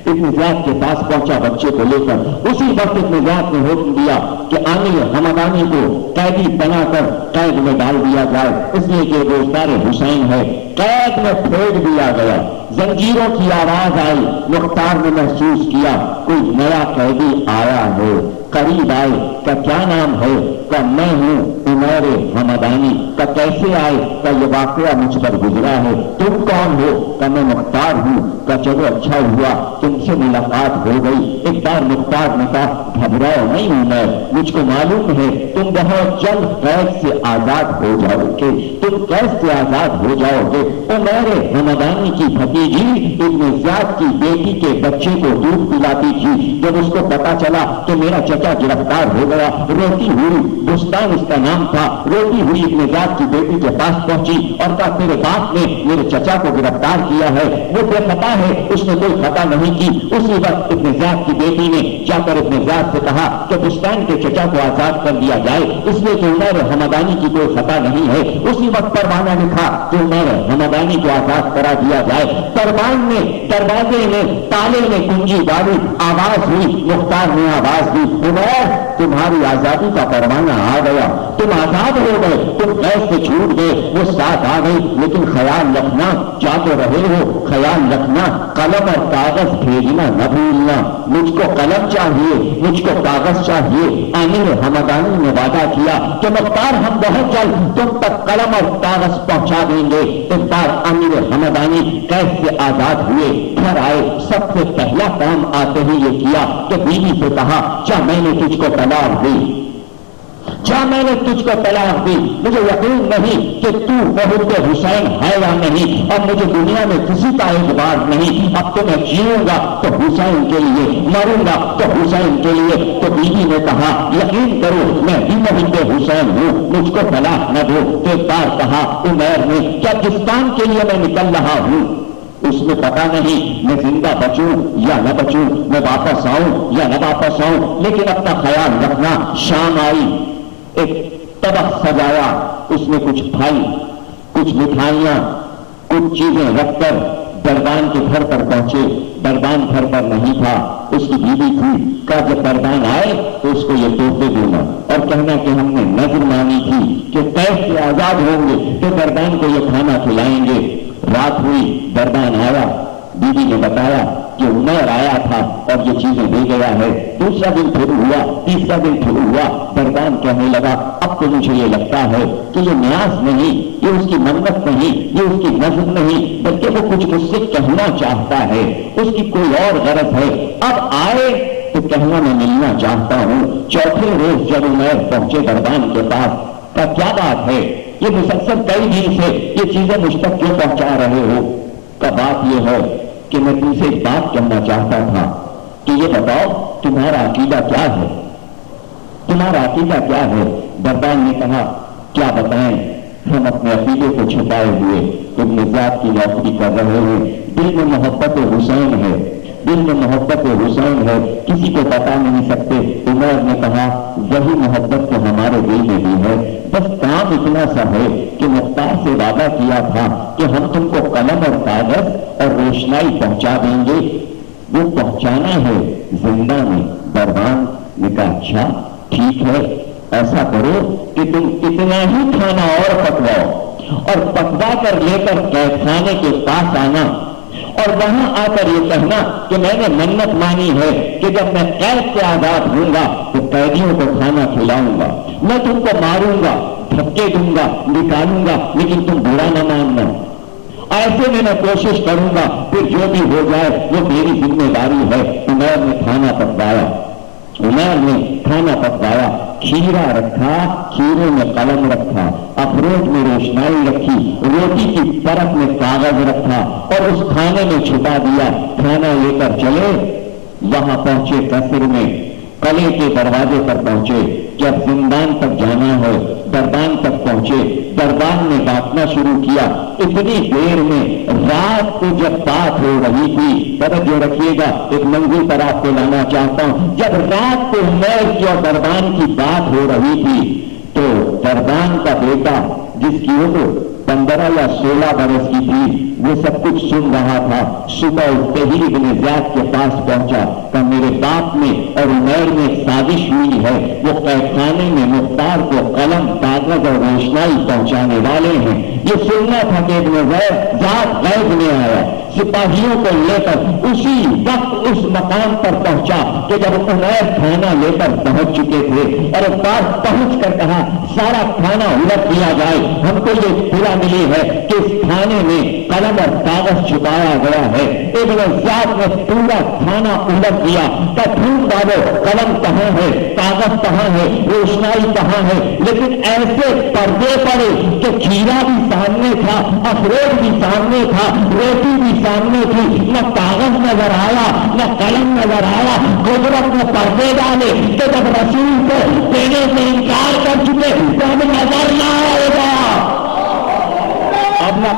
ابن زیاد کے پاس پہنچا بچے کو لے کر، اسی وقت ابن زیاد نے حکم دیا کہ عامر حمدانی کو قیدی بنا کر قید میں ڈال دیا جائے، اس لیے کہ دوستدار حسین ہے۔ قید میں پھینک دیا گیا، زنجیروں کی آواز آئی، مختار نے محسوس کیا کوئی نیا قیدی آیا ہے، قریب آئے، کا کیا نام ہے؟ کہ میں ہوں عمیر حمدانی۔ کا کیسے آئے؟ کہ یہ واقعہ مجھ پر گزرا ہے۔ تم کون ہو؟ کہ میں مختار ہوں۔ کہ چلو اچھا ہوا تم سے ملاقات ہو گئی۔ ایک بار مختار نے کہا گھبراؤ نہیں عمیر، مجھ کو معلوم ہے تم بہت جلد قید سے آزاد ہو جاؤ گے، تم قید سے آزاد ہو جاؤ گے۔ عمیر حمدانی کی بھتیجی بیوی ابن زیاد کی بیٹی کے بچے کو دودھ پلاتی تھی. جب اس کو پتا چلا کہ میرا چچا گرفتار ہو گیا، روتی ہوئی، بستان اس کا نام تھا، روتی ہوئی ابن زیاد کی بیٹی کے پاس پہنچی اور کہا تیرے باپ نے میرے چچا کو گرفتار کیا ہے، وہ بے خطا ہے، اس نے کوئی خطا نہیں کی. اسی وقت ابن زیاد کی بیٹی نے جا کر ابن زیاد سے کہا کہ بستان کے چچا کو آزاد کر دیا جائے، اس لیے کہ عمیر حمدانی کی کوئی خطا نہیں ہے. اسی وقت پروانہ لکھا کہ عمیر حمدانی کو آزاد کرا دیا جائے. پروان نے دروازے میں تالے میں کنجی ڈالی، آواز ہوئی، مختار نے آواز دی، عمیر تمہاری آزادی کا پروانہ آ گیا، تم آزاد ہو گئے، تم قید سے چھوٹ گئے. وہ ساتھ آ گئی، لیکن خیال رکھنا جا تو رہے ہو، خیال رکھنا قلم اور کاغذ بھیجنا نہ بھولنا. مجھ کو قلم چاہیے، مجھ کو کاغذ چاہیے. امیر حمدانی نے وعدہ کیا کہ مختار ہم بہت جلد تم تک قلم اور کاغذ پہنچا دیں گے. اس بار امیر حمدانی قید سے آزاد ہوئے، گھر آئے. سب سے پہلا کام آتے ہی یہ کیا کہ بیوی سے کہا کیا میں نے تجھ کو طلاق دی، کیا میں نے تجھ کو طلاق دی؟ مجھے یقین نہیں کہ تو بہت حسین ہے یا نہیں، اور مجھے دنیا میں کسی کا اعتبار نہیں. اب تو میں جیوں گا تو حسین کے لیے، مروں گا تو حسین کے لیے. تو بیوی نے کہا یقین کرو میں بھی محب حسین ہوں، مجھ کو طلاق نہ دو. تو ایک بار کہا عمیر نے کیا جس کام کے لیے میں نکل رہا ہوں اس میں پتا نہیں میں زندہ بچوں یا نہ بچوں، میں واپس آؤں یا نہ واپس آؤں، لیکن اپنا خیال رکھنا. شام آئی، ایک طبق سجایا، اس میں کچھ پھل، کچھ مٹھائیاں، کچھ چیزیں رکھ کر دربان کے گھر پر پہنچے. دربان گھر پر نہیں تھا، اس کی بیوی تھی. کہا جب دربان آئے تو اس کو یہ تحفے دینا اور کہنا کہ ہم نے نظر مانی تھی کہ قید سے آزاد ہوں گے تو دربان کو یہ کھانا کھلائیں گے. رات ہوئی، دربان آیا، بیوی نے بتایا کہ عمیر آیا تھا اور یہ چیزیں دے گیا ہے. دوسرا دن پھر ہوا، تیسرا دن پھر ہوا. دربان کہنے لگا اب تو مجھے یہ لگتا ہے کہ یہ نیاز نہیں، یہ اس کی منت نہیں، یہ اس کی نظر نہیں، بلکہ وہ کچھ مجھ سے کہنا چاہتا ہے، اس کی کوئی اور غرض ہے. اب آئے تو کہنا میں ملنا چاہتا ہوں. چوتھے روز جب عمیر پہنچے دربان کے پاس، کا کیا بات ہے، یہ مسلسل کئی دن سے یہ چیزیں مجھ تک کیوں پہنچا رہے ہو؟ کا بات یہ ہے کہ میں تم سے ایک بات کہنا چاہتا تھا کہ یہ بتاؤ تمہارا عقیدہ کیا ہے، تمہارا عقیدہ کیا ہے؟ دربان نے کہا کیا بتائیں، ہم اپنے عقیدے کو چھپائے ہوئے ابن زیاد کی نوکری کر رہے ہیں. دل میں محبت حسین ہے، دل میں محبت حسین ہے، کسی کو بتا نہیں سکتے. عمر نے کہا وہی محبت تو ہمارے دل میں بھی ہے، بس کام اتنا سا ہے کہ مختار سے وعدہ کیا تھا کہ ہم تم کو قلم اور کاغذ اور روشنائی پہنچا دیں گے، وہ پہنچانا ہے زندہ میں. دربان نے کہا اچھا ٹھیک ہے، ایسا کرو کہ تم اتنا ہی کھانا اور پکواؤ اور پکوا کر لے کر قید خانے کے پاس آنا اور وہاں آ کر یہ کہنا کہ میں نے منت مانی ہے کہ جب میں قید سے آزاد ہوں گا تو قیدیوں کو کھانا کھلاؤں گا، میں تم کو ماروں گا، دھکے دوں گا، نکالوں گا، لیکن تم برا نہ ماننا. ایسے میں کوشش کروں گا، پھر جو بھی ہو جائے وہ میری ذمہ داری ہے. عمیر نے کھانا پکوایا، عمیر نے کھانا پکوایا، کھیرا رکھا، کھیرے میں قلم رکھا، افروج میں روشنائی رکھی، روٹی کی طرف میں کاغذ رکھا اور اس کھانے میں چھپا دیا. کھانا لے کر چلے، وہاں پہنچے قصر میں، قلعے کے دروازے پر پہنچے کہ اب زندان تک جانا ہے. دربان تک پہنچے، دربان نے ڈانٹنا شروع کیا. اتنی دیر میں رات کو جب بات ہو رہی تھی، توجہ رکھیے گا، ایک منزل پر آپ کو لانا چاہتا ہوں. جب رات کو عمیر کی اور دربان کی بات ہو رہی تھی تو دربان کا بیٹا جس کی عمر 15 یا 16 برس کی تھی وہ سب کچھ سن رہا تھا. صبح اٹھتے ہی ابن زیاد کے پاس پہنچا کہ میرے باپ میں اور عمیر میں ایک سازش ہوئی ہے، وہ قید خانے میں مختار کو قلم، کاغذ اور روشنائی پہنچانے والے ہیں. یہ سننا تھا کہ ابن زیاد غیب میں آیا، سپاہیوں کو لے کر اسی وقت اس مقام پر پہنچا کہ جب عمیر کھانا لے کر پہنچ چکے تھے اور ایک بار پہنچ کر کہا سارا کھانا الٹ دیا جائے، ہم کو یہ اطلاع ملی ہے کہ اس کھانے میں قلم اور کاغذ چھپایا گیا ہے. ابن زیاد نے پورا کھانا الٹ دیا کہ ڈھونڈ ڈالو قلم کہاں ہے، کاغذ کہاں ہے، روشنائی کہاں ہے. لیکن ایسے پردے پڑے کہ کھیرا بھی سامنے تھا، افروج بھی سامنے تھا، روٹی بھی سامنے تھی، نہ کاغذ نظر آیا، نہ قلم نظر آیا. قدرت نے پردے ڈالے کہ جب رسول کو دینے سے انکار کر چکے تو اب نظر نہ آئے گا. اب نہ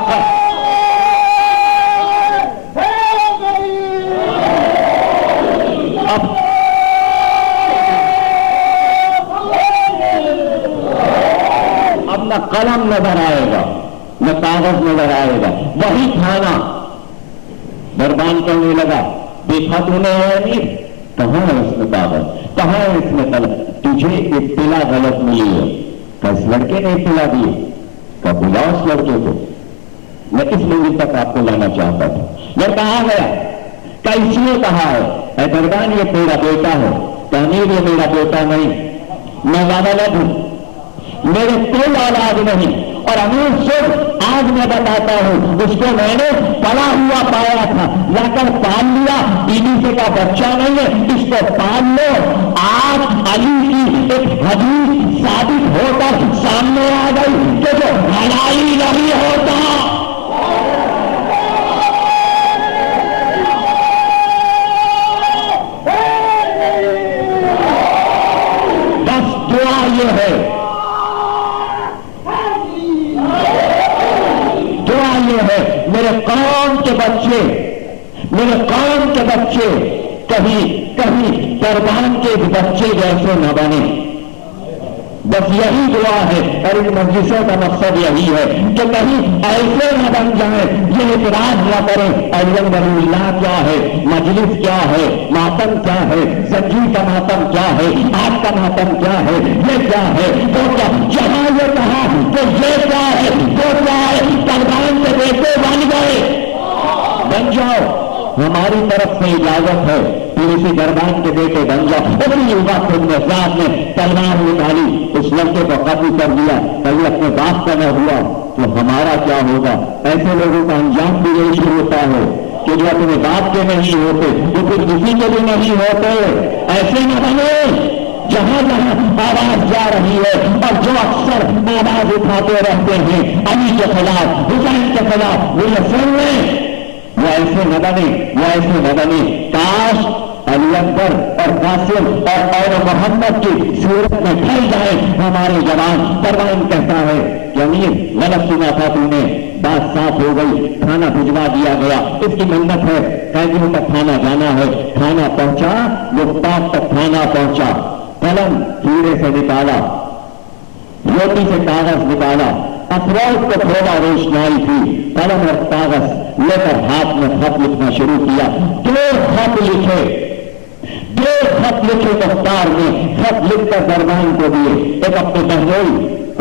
اب نہ قلم نظر آئے گا، نہ کاغذ نظر آئے گا. وہی کھانا دربان کرنے لگا، دیکھا تو نے نہیں، کہاں ہے اس میں کاغذ، کہاں ہے اس میں قلم؟ تجھے اطلاع غلط ملی ہے. کس لڑکے نے اطلاع دی؟ کہ بلاؤ اس لڑکے کو، میں اس منزل تک آپ کو لانا چاہتا تھا. لڑکا آ گیا، کہ اس نے کہا ہے اے دربان یہ تیرا بیٹا ہے. کہ امیر یہ میرا بیٹا نہیں، میں والد ہوں، میرے کوئی اولاد نہیں. اور امیر صرف آج میں بتاتا ہوں، اس کو میں نے پڑا ہوا پایا تھا، لا کر پال لیا. بیوی سے کا بچہ نہیں ہے، اس کو پال لو. آج علی کی ایک حدیث ثابت ہو کر سامنے آ گئی کہ جو بھلائی نہیں ہوتا بس دعا یہ ہے، میرے قوم کے بچے، میرے قوم کے بچے کہیں دربان کے بچے جیسے نہ بنے. بس یہی دعا ہے. اور ان مجلسوں کا مقصد یہی ہے کہ کہیں ایسے نہ بن جائیں، یہ اعتراض نہ کریں اولین ولی اللہ کیا ہے، مجلس کیا ہے، ماتم کیا ہے، زنجیر کا ماتم کیا ہے، آگ کا ماتم کیا ہے، یہ کیا ہے، وہ کیا. جہاں یہ کہا کہ یہ کیا ہے وہ کیا ہے، دربان کے بیٹے بن گئے، بن جاؤ. ہماری طرف سے اجازت ہے، پھر اسی دربان کے بیٹے بن جاؤ. ابھی ہوگا خود میں ذات نے تلوار نکالی، اس لڑکے کو قتل کر دیا، کبھی اپنے باپ کا نہ ہوا تو ہمارا کیا ہوگا؟ ایسے لوگوں کا انجام بھی یہی شروع ہوتا ہے کہ جو اپنے باپ کے نہیں ہوتے تو پھر کسی کے بھی نہیں ہوتے. ایسے نہ بنے. جہاں جہاں آواز جا رہی ہے اور جو اکثر آواز اٹھاتے رہتے ہیں علی کے خلاف، حسین کے خلاف، وہ سن لیں. وہ ایسے نہ بنے، وہ ایسے نہ بنے. کاش علی اکبر اور قاسم اور محمد کی صورت میں ڈھل جائے ہمارے جوان. دربان کہتا ہے کہ امیر غلط سنا تھا تم نے، بات صاف ہو گئی، کھانا بھجوا دیا گیا. اس کی محنت ہے، قیدیوں تک کھانا جانا ہے. کھانا پہنچا، مختار تک کھانا پہنچا. قلم کیڑے سے نکالا، روٹی سے کاغذ نکالا، افراد کو تھوڑا روشنائی تھی. قلم اور کاغذ لے کر ہاتھ میں خط لکھنا شروع کیا. دو خط مختار نے خط لکھ کر دربان کو دیے. ایک اپنے بہنوئی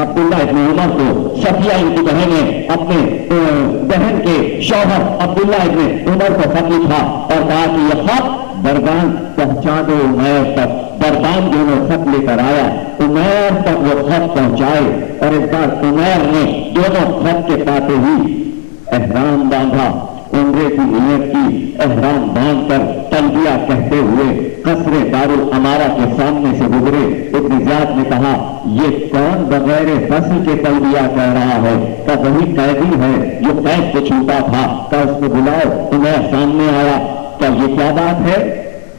عبداللہ ابن عمر کو، صفیہ ان کی بہنیں اپنے بہن کے شوہر عبداللہ ابن عمر کو خط لکھا اور کہا کہ یہ خط دربان پہنچا دو عمیر تک. دربان دونوں خط لے کر آیا، عمیر تک وہ خط پہنچائے. اور اس بار عمیر نے دونوں خط کے پاتے ہی احرام باندھا، عمرے کی نیت کی، احرام باندھ کر تلبیہ کہتے ہوئے قصر دارالامارہ کے سامنے سے گزرے. ابن زیاد نے کہا یہ کون بغیر فصل کے تلبیہ کہہ رہا ہے؟ کہ وہی قیدی ہے جو قید سے چھوٹا تھا. کہ اس کو بلاؤ. عمیر سامنے آیا. کہ یہ کیا بات ہے؟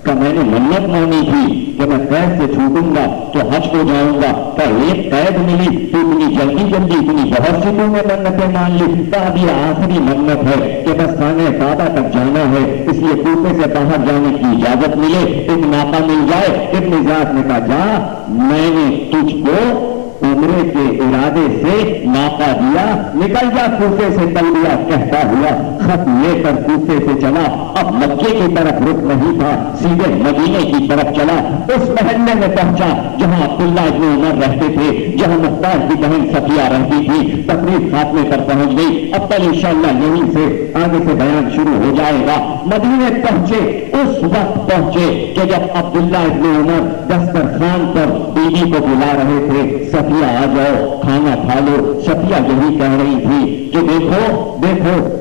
کہ میں نے منت مانی تھی کہ میں قید سے چھوٹوں گا تو حج کو جاؤں گا. کہ ایک قید ملی تو اتنی جلدی اتنی بہت سی تم نے منتیں مان لی. کہ اب یہ آخری منت ہے کہ بس خانہ کعبہ تک جانا ہے، اس لیے کوفے سے باہر جانے کی اجازت ملے، ایک ناکہ مل جائے. ابن زیاد نے کہا جا، میں نے تجھ کو عمرے کے ارادے سے ناکہ دیا، نکل جا کوفے سے تلبیہ کہتا ہوا. خط لے کر کوفے سے چلا. اب مکے کی طرف رخ نہیں تھا، سیدھے مدینے کی طرف چلا. اس محلے میں پہنچا جہاں عبداللہ ابن عمر رہتے تھے، جہاں مختار کی بہن صفیہ رہتی تھی. تقریب خاتمے پر پہنچ گئی. اب تک انشاءاللہ یہیں سے آگے سے بیان شروع ہو جائے گا. مدینے پہنچے، اس وقت پہنچے کہ جب عبداللہ ابن عمر دسترخوان پر بیوی کو بلا رہے تھے. صفیہ آ جاؤ، کھانا کھا لو. صفیہ یہی کہہ رہی تھی کہ دیکھو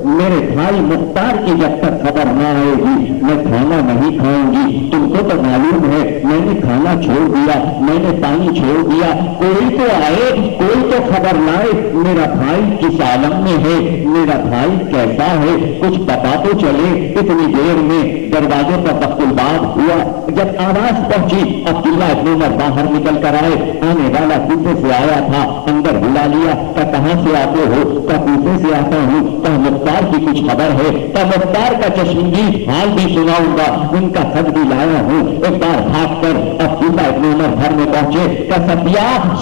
میرے بھائی مختار کی جب تک خبر نہ آئے گی میں کھانا نہیں کھاؤں گی. تم کو تو معلوم ہے میں نے کھانا چھوڑ دیا، میں نے پانی چھوڑ دیا. کوئی تو آئے، کوئی تو خبر لائے میرا بھائی کس عالم میں ہے، میرا بھائی کیسا ہے، کچھ پتا تو چلے۔ اتنی دیر میں دروازے پر وقت الباب ہوا، جب آواز پہنچی عبداللہ ابن عمر باہر نکل کر آئے۔ آنے والا کوفے سے آیا تھا، اندر بلا لیا۔ کہاں سے آتے ہو؟ کوفے سے آتا ہوں۔ مختار کی کچھ خبر ہے؟ مختار کا چشمگیر حال بھی سناؤں گا، ان کا خط بھی لایا ہوں۔ ایک بار بھاگ کر عبداللہ ابن عمر گھر میں پہنچے۔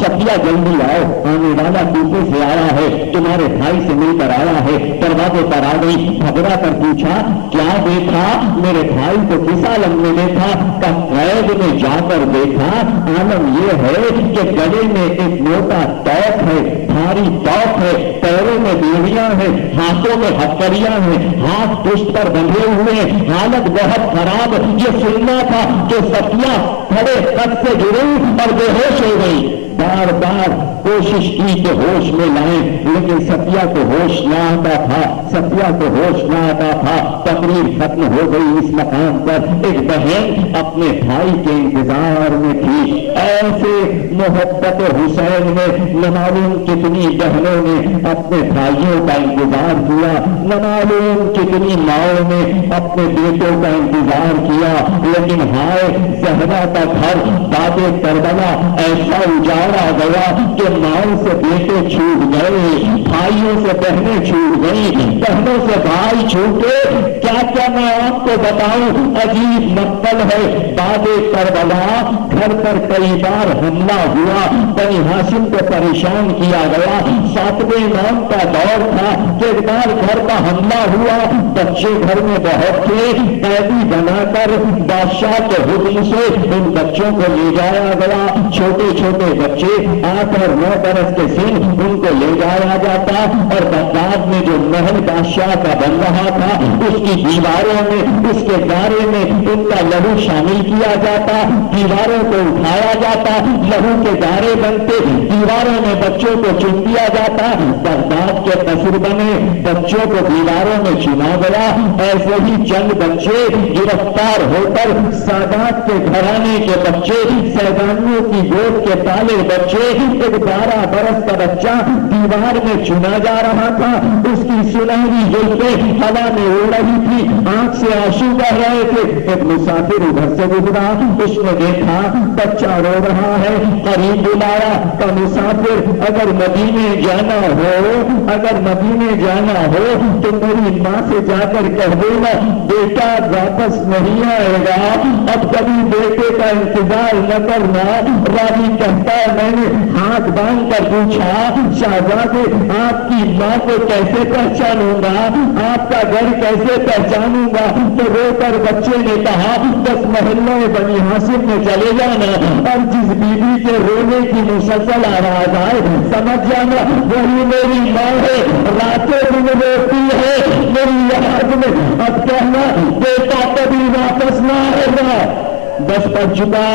صفیہ جلدی آؤ، آنے والا کوفے سے آیا ہے، تمہارے بھائی سے مل کر آیا ہے۔ دروازے پر آ گئی، گھبرا کر پوچھا کیا دیکھا؟ میرے بھائی کو کس عالم میں دیکھا؟ قید میں جا کر دیکھا۔ عالم یہ ہے کہ گلے میں ایک موٹا توق ہے، بھاری توق ہے، پیروں میں بیڑیاں ہیں، ہاتھوں میں ہتھکڑیاں ہیں، ہاتھ پشت پر بندھے ہوئے، حالت بہت خراب۔ یہ سننا تھا کہ صفیہ کھڑے خط سے گری اور بے ہوش ہو گئی۔ بار بار کوشش کی کہ ہوش میں لائیں، لیکن صفیہ کو ہوش نہ آتا تھا، صفیہ کو ہوش نہ آتا تھا۔ تقریر ختم ہو گئی۔ اس مقام پر ایک بہن اپنے بھائی کے انتظار میں تھی۔ ایسے محبت حسین میں نہ معلوم کتنی بہنوں نے اپنے بھائیوں کا انتظار کیا، نہ معلوم کتنی ماؤں نے اپنے بیٹوں کا انتظار کیا، لیکن ہائے زہرا کا گھر باد کربلا ایسا اجاڑا گیا کہ ماؤں سے بیٹے چھوٹ گئے، بھائیوں سے بہنیں چھوٹ گئی، بہنوں سے بھائی چھوٹے۔ کیا کیا میں آپ کو بتاؤں، عجیب مقتل ہے باد کربلا۔ گھر پر کئی بار حملہ ہوا، بنی ہاشم کو پریشان کیا گیا۔ 7ویں امام کا دور تھا کہ ایک بار گھر کا حملہ ہوا، بچے گھر میں بہت تھے، قیدی بنا کر بادشاہ کے حکم سے ان بچوں کو لے جایا گیا۔ چھوٹے چھوٹے بچے 8 اور 9 برس کے سن، ان کو لے جایا جاتا اور بغداد میں جو محل بادشاہ کا بن رہا تھا اس کی دیواروں میں، اس کے دائرے میں ان کا لہو شامل کیا جاتا، دیواروں کو اٹھایا جاتا، لہو کے دائرے بنتے، دیواروں میں بچوں کو چن دیا جاتا۔ بغداد کے قصر بنے، بچوں کو دیواروں میں چنا گیا۔ ایسے ہی چند بچے گرفتار ہو کر سادات کے گھرانے کے بچے، سیدانیوں کی گود کے پالے بچے، ایک 12 برس کا بچہ دیوار میں چنا جا رہا تھا۔ اس کی سنہری زلفیں ہوا میں اڑ رہی تھی، آنکھ سے آنسو بہ رہے تھے۔ ایک مسافر ادھر سے گزرا، اس نے دیکھا بچہ رو رہا ہے، قریب بلایا کہ مسافر اگر مدینے جانا ہو، اگر مدینے جانا ہو تو میری ماں سے جا کر کہہ دینا بیٹا واپس نہیں آئے گا، اب کبھی بیٹے کا انتظار نہ کرنا۔ راوی کہتا ہے میں نے ہاتھ باندھ کر پوچھا شہزادے آپ کی ماں کو کیسے پہچانوں گا، آپ کا گھر کیسے پہچانوں گا؟ تو رو کر بچے نے کہا بس محلہ بنی ہاشم میں چلے جانا اور جس بیوی کے رونے کی مسلسل آواز آئے سمجھ جانا وہی میری ماں ہے، راتوں دن روتی ہے میری یاد میں۔ اب کہنا بیٹا کبھی واپس نہ آئے گا۔ 10 بج چکا،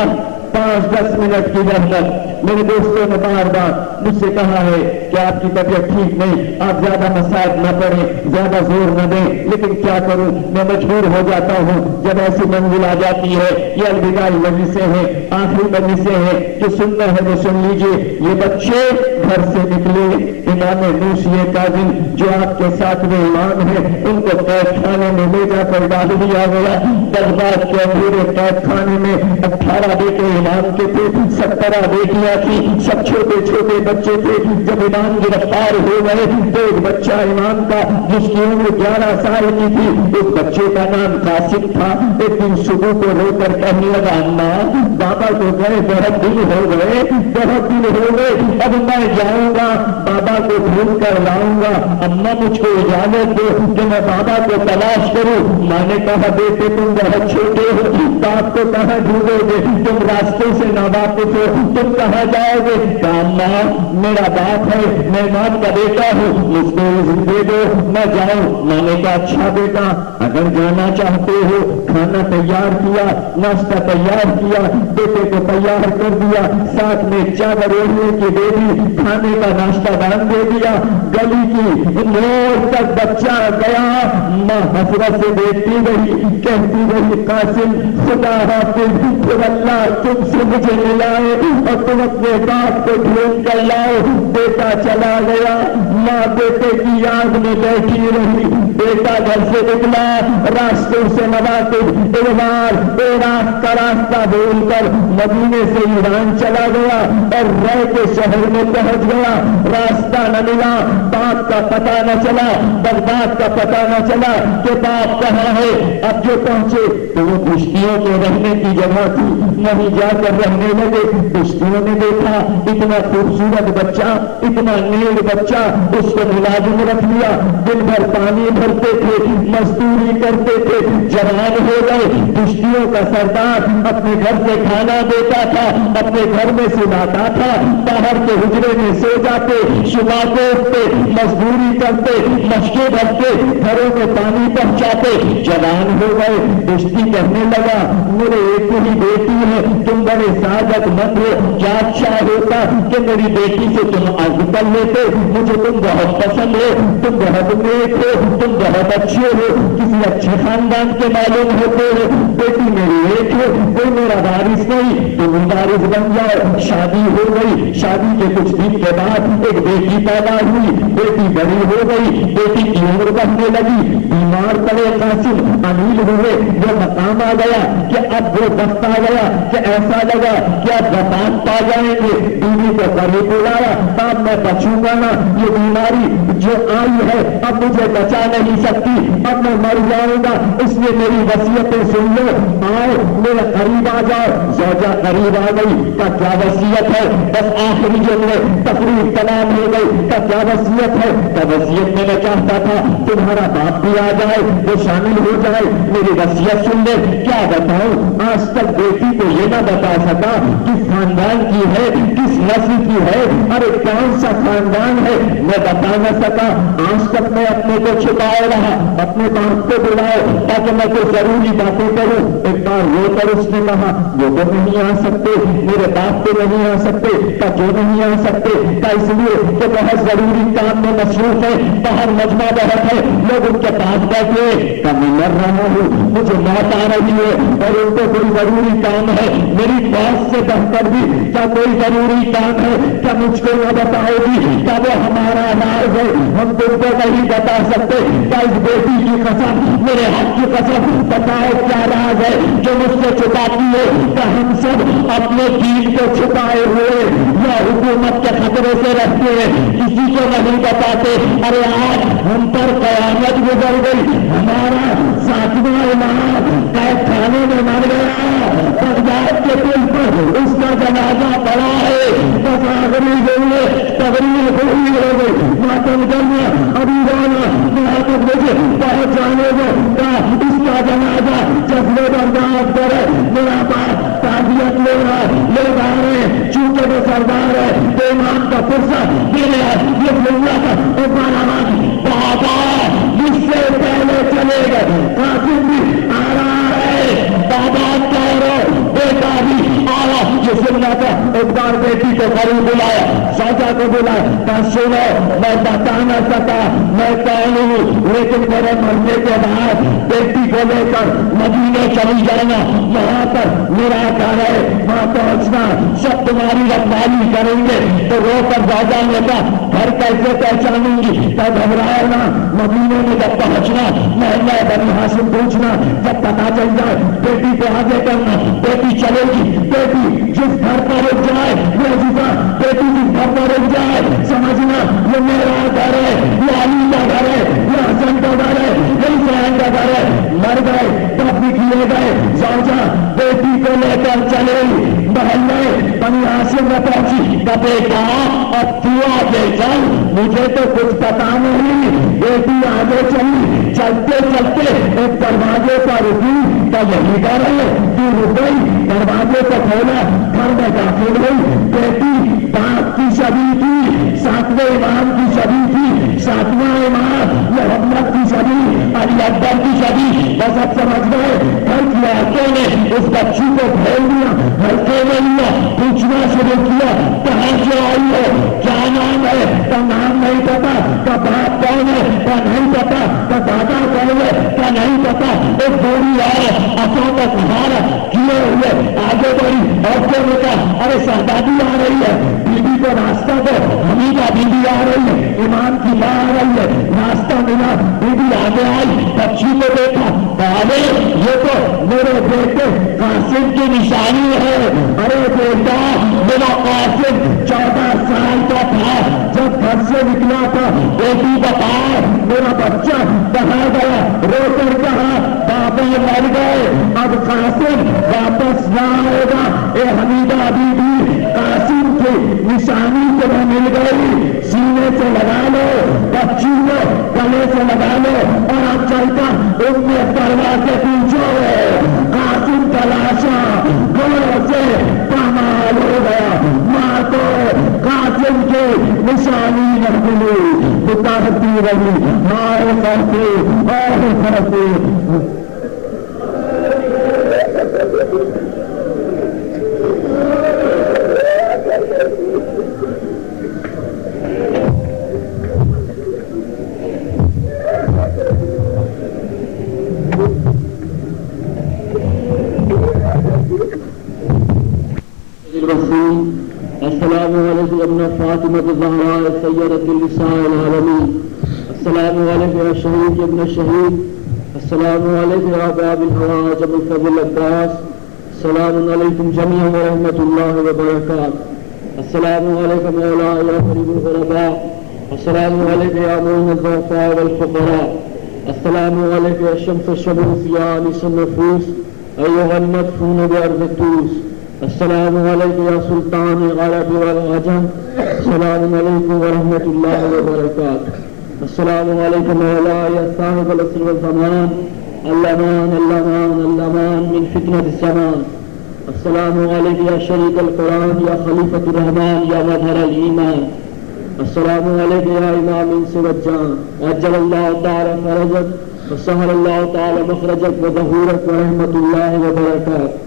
5-10 منٹ کی رحمت۔ میرے دوستوں نے بار بار مجھ سے کہا ہے کہ آپ کی طبیعت ٹھیک نہیں، آپ زیادہ مسائل نہ پڑیں، زیادہ زور نہ دیں، لیکن کیا کروں میں مجبور ہو جاتا ہوں جب ایسی منزل آ جاتی ہے۔ یہ الوداعی مجلسیں ہیں، آخری مجلسیں ہیں، جو سننا ہے وہ سن لیجیے۔ یہ بچے گھر سے نکلے، امام موسی کاظم جو آپ کے 7ویں امام ہیں ان کو قید خانے میں لے جا کر ڈال دیا گیا۔ بغداد کے اندھیرے قید خانے میں 18 بیٹے امام کے تھے، 17 بیٹیاں تھی، سب چھوٹے چھوٹے بچے تھے۔ جب امام گرفتار ہو گئے تو ایک بچہ امام کا جس کی عمر 11 سال کی تھی، اس بچے کا نام قاسم تھا۔ ایک دن صبح کو رو کر کہنے لگا اماں بابا کو گئے بہت دن ہو گئے، بہت دن ہو گئے، اب میں جاؤں گا بابا کو ڈھونڈ کر لاؤں گا، اماں مجھ کو اجازت دو کہ میں بابا کو تلاش کروں۔ ماں نے کہا بیٹے تم بہت چھوٹے ہو، باپ کو کہاں ڈھونڈو گے، تم راستے سے ناواقف ہو، تم کہاں جاؤ گے؟ ماں میرا باپ ہے، میں امام کا بیٹا ہوں، مجھ کو اذن دے دو میں جاؤں۔ میں نے کہا اچھا بیٹا اگر جانا چاہتے ہو، کھانا تیار کیا، ناشتہ تیار کیا، بیٹے کو تیار کر دیا، ساتھ میں چادر اوڑھنے کی دے دی، کھانے کا ناشتہ باندھ دے دیا۔ گلی کی موڑ تک بچہ گیا، ماں حسرت سے دیکھتی رہی، کہتی رہی قاسم خدا حافظ، پھر اللہ تم سے مجھے ملائے اور تم اپنے باپ کو ڈھونڈ کر لاؤ. بیٹا چلا گیا, ماں بیٹے کی یاد میں بیٹھی رہی. بیٹا گھر سے نکلا, راستے سے نواقب ایوار عراق کا راستہ بول کر مدینے سے ایران چلا گیا اور رہ کے شہر میں پہنچ گیا. راستہ نہ ملا, باپ کا پتہ نہ چلا, بغداد کا پتہ نہ چلا کہ باپ کہاں ہے. اب جو پہنچے تو وہ کشتیوں کے رہنے کی جگہ تھی, وہیں جا کر رہنے لگے. کشتیوں نے دیکھا اتنا خوبصورت بچہ, اتنا نیک بچہ, اس کو ملازم رکھ لیا. دن بھر پانی بھرتے تھے, مزدوری کرتے تھے, جوان ہو گئے. کشتیوں کا سردار اپنے گھر سے کھانا دیتا تھا, اپنے گھر میں سلاتا تھا, باہر کے حجرے میں سو جاتے, صبح کو اٹھتے, مزدوری کرتے, مشقیں بھرتے, گھروں میں پانی پہنچاتے. جوان ہو گئے. کشتی کہنے لگا میرے ایک ہی بیٹی ہے, تم بڑے سعادت مند ہو, کیا اچھا ہوتا کہ میری بیٹی سے تم عزت کر لیتے. مجھے تم بہت پسند ہو, تم بہت نیک ہو, تم بہت اچھے ہو, کسی اچھے خاندان کے معلوم ہوتے ہو. بیٹی میری ایک ہے, کوئی میرا وارث نہیں, تم وارث بن جاؤ. شادی ہو گئی. شادی کے کچھ دن کے بعد ایک بیٹی پیدا ہوئی. بیٹی بڑی ہو گئی, بیٹی کی عمر بڑھنے لگی. بیمار پڑے قاسم, امیر ہوئے. وہ مقام آ گیا کہ اب وہ وقت آ گیا کہ ایسا لگا کہ اب وفات پا جائیں گے. بیوی کو قریب بلایا, اب میں بچوں گا نا, یہ بیماری جو آئی ہے اب مجھے بچا نہیں سکتی, اب میں مر جاؤں گا, اس لیے میری وصیتیں سن لو, آؤ میرے قریب آ جاؤ. زوجہ قریب آ گئی. کا کیا وصیت ہے؟ بس آخری جملے, تقریر تمام ہو گئی. کا کیا وصیت ہے؟ کا وصیت میں نے چاہتا تھا تمہارا باپ بھی آ جائے, وہ شامل ہو جائے, میری وصیت سن لے. کیا بتاؤں, آج تک بیٹی کو یہ نہ بتا سکا کس خاندان کی ہے, کس نسل کی ہے, ارے کون سا خاندان ہے, میں بتا نہ سکا. آج تک میں اپنے کو چھپائے رہا. اپنے باپ کو بلاؤ تاکہ میں کوئی ضروری باتیں کروں. ایک بار رو کر اس نے کہا وہ تو نہیں آ سکتے, میرے باپ تو نہیں آ سکتے. کا جو نہیں آ سکتے, کا اس لیے کہ بہت ضروری کام میں مصروف ہے, باہر مجمع بہت ہے, لوگ ان کے پاس بیٹھے. کا میں مر رہا ہوں, مجھے موت آ رہی ہے اور ان کو کوئی ضروری کام ہے. میری بات سے بہتر بھی کیا کوئی ضروری کام ہے, کیا مجھ کو نہ بتاؤ گی, کیا وہ ہمارا راز ہے, ہم تم کو نہیں بتا سکتے. کیا اس بیٹی کی قسم, میرے حق کی قسم, بتاؤ کیا راز ہے جو مجھ سے چھپاتی ہے. کہ ہم سب اپنے دین کو چھپائے ہوئے یا حکومت کے خطرے سے رہتے ہیں, کسی کو نہیں بتاتے. ارے آج ہم پر قیامت گزر گئی, ہمارا 7واں امام قید خانے میں مر گیا, بغداد کے پل پر اس کا جنازہ پڑا ہے. بس آخری گئے, تقریر ہوئی ہو گئی, ماتم کرنا ابھی رونا یہاں تک مجھے پہنچ جانے کو اس کا جنازہ جذبے برداشت کرے. میرا باپ تعزیت لے رہا, لوگ آ رہے ہیں, چونکہ وہ سردار ہے, امام کا پرسہ میرے یہ بولنا تھا بابا جس سے پہلے چلے گئے. قاسم بھی آ رہا ہے, بابا کہو بیٹا بھی آ رہا. یہ سننا تھا. ایک بار بیٹی کو قریب بلایا, زوجہ کو بلایا, کہا سنو میں بتا نہ سکا میں کون ہوں, لیکن میرے مرنے کے بعد بیٹی کو لے کر مدینے چلی جانا, وہاں پر میرا گھر ہے, وہاں پہنچنا, سب تمہاری رکھوالی کریں گے. تو رو کر زوجہ نے کہا گھر کیسے پہچانوں گی, تب گھبراؤ نہ, مدینے میں جب پہنچنا محلہ بنی ہاشم پوچھنا, جب پتا چل جائے بیٹی کو آگے کرنا. بیٹی چلے گی, بیٹی جس گھر پر رک جائے وہ جیسا, بیٹی جس گھر پر رک جائے سمجھنا یہ میرا گھر ہے, یہ علی کا گھر ہے, یہ حسن کا گھر ہے, یہ حسین کا گھر ہے. مر گئے تب بھی کیے گئے. زوجہ بیٹی کو لے کر چلے محلے بنی ہاشم میں پہنچی. کبھی کہا اب تو آگے چل, مجھے تو کچھ پتا نہیں. بیٹی آگے چلی, چلتے چلتے ایک دروازے پر رکی, کا یہی گھر ہے. تو رک گئی, دروازے کو کھولا, گھر میں داخل ہوئی. بیٹی باپ کی شبی تھی, 7ویں امام کی شبی تھی, 7واں امام محمد کی شبی, علی اکبر کی شبی. بس اب سمجھ گئے گھر کی عورتوں نے اس بچی کو پھیل دیا, ہلکے میں لیا, پوچھنا شروع کیا کہاں سے آئی ہے, کیا نام ہے, کا نام نہیں پتا, کا باپ کون ہے, کا نہیں پتا, کا دادا کون ہے, کا نہیں پتا. ایک بوڑھی ہے اچانک ہار کیے ہوئے آگے بڑھی, ڈاکٹر نے کہا ارے شہزادی آ رہی ہے، بیوی کو راستہ دو، حمیدہ بیوی آ رہی ہے، امام کی ماں آ رہی ہے، راستہ ملا، بیوی آگے آئی، بچی کو دیکھا، بھائی یہ تو میرے بیٹے قاسم کی نشانی ہے۔ ارے بیٹا میرا قاسم 14 سال کا تھا جب گھر سے نکلا تھا، بیٹی بتا میرا بچہ کہاں گیا؟ رو کر کہا بابا مر گئے، اب قاسم واپس نہ آئے گا۔ اے حمیدہ بی بی قاسم کی نشانی تمہیں مل گئی، سینے سے لگا لو، بچی کو گلے سے لگا لو اور اب چل کر ان میں دروازے پوچھو۔ قاسم کا لاشا گھوڑوں سے پامال ہو گیا، ماں کو قاسم کی نشانی نہ ملی، پکارتی رہی ماں کرتی اور کرتی۔ السلام علیکم ابن فاطمہ الزہراء سیدۃ النساء العالمین، السلام علیکم یا شہید ابن شہید، السلام علیکم یا باب الحواج ابو الفضل عباس، السلام علیکم جميعا ورحمۃ اللہ وبرکاتہ، السلام علیکم مولا یا قریب الغرباء، السلام علیکم یا معین الضعفاء والفقراء، السلام علیکم یا شمس الشموس یا انیس النفوس ایھا المدفون بارض الطوس، السلام علیکم یا سلطان العرب والعجم، السلام علیکم ورحمۃ اللہ وبرکاتہ، السلام علیکم مولا یا صاحب العصر والزمان، الامان الامان الامان من فتنة الزمان، السلام علیکم یا شریک القرآن یا خلیفۃ الرحمن یا مظہر الایمان، السلام علیکم یا امام انس والجان، عجل اللہ تعالی فرجک وسہل اللہ تعالی مخرجک وظہورک ورحمۃ اللہ وبرکاتہ،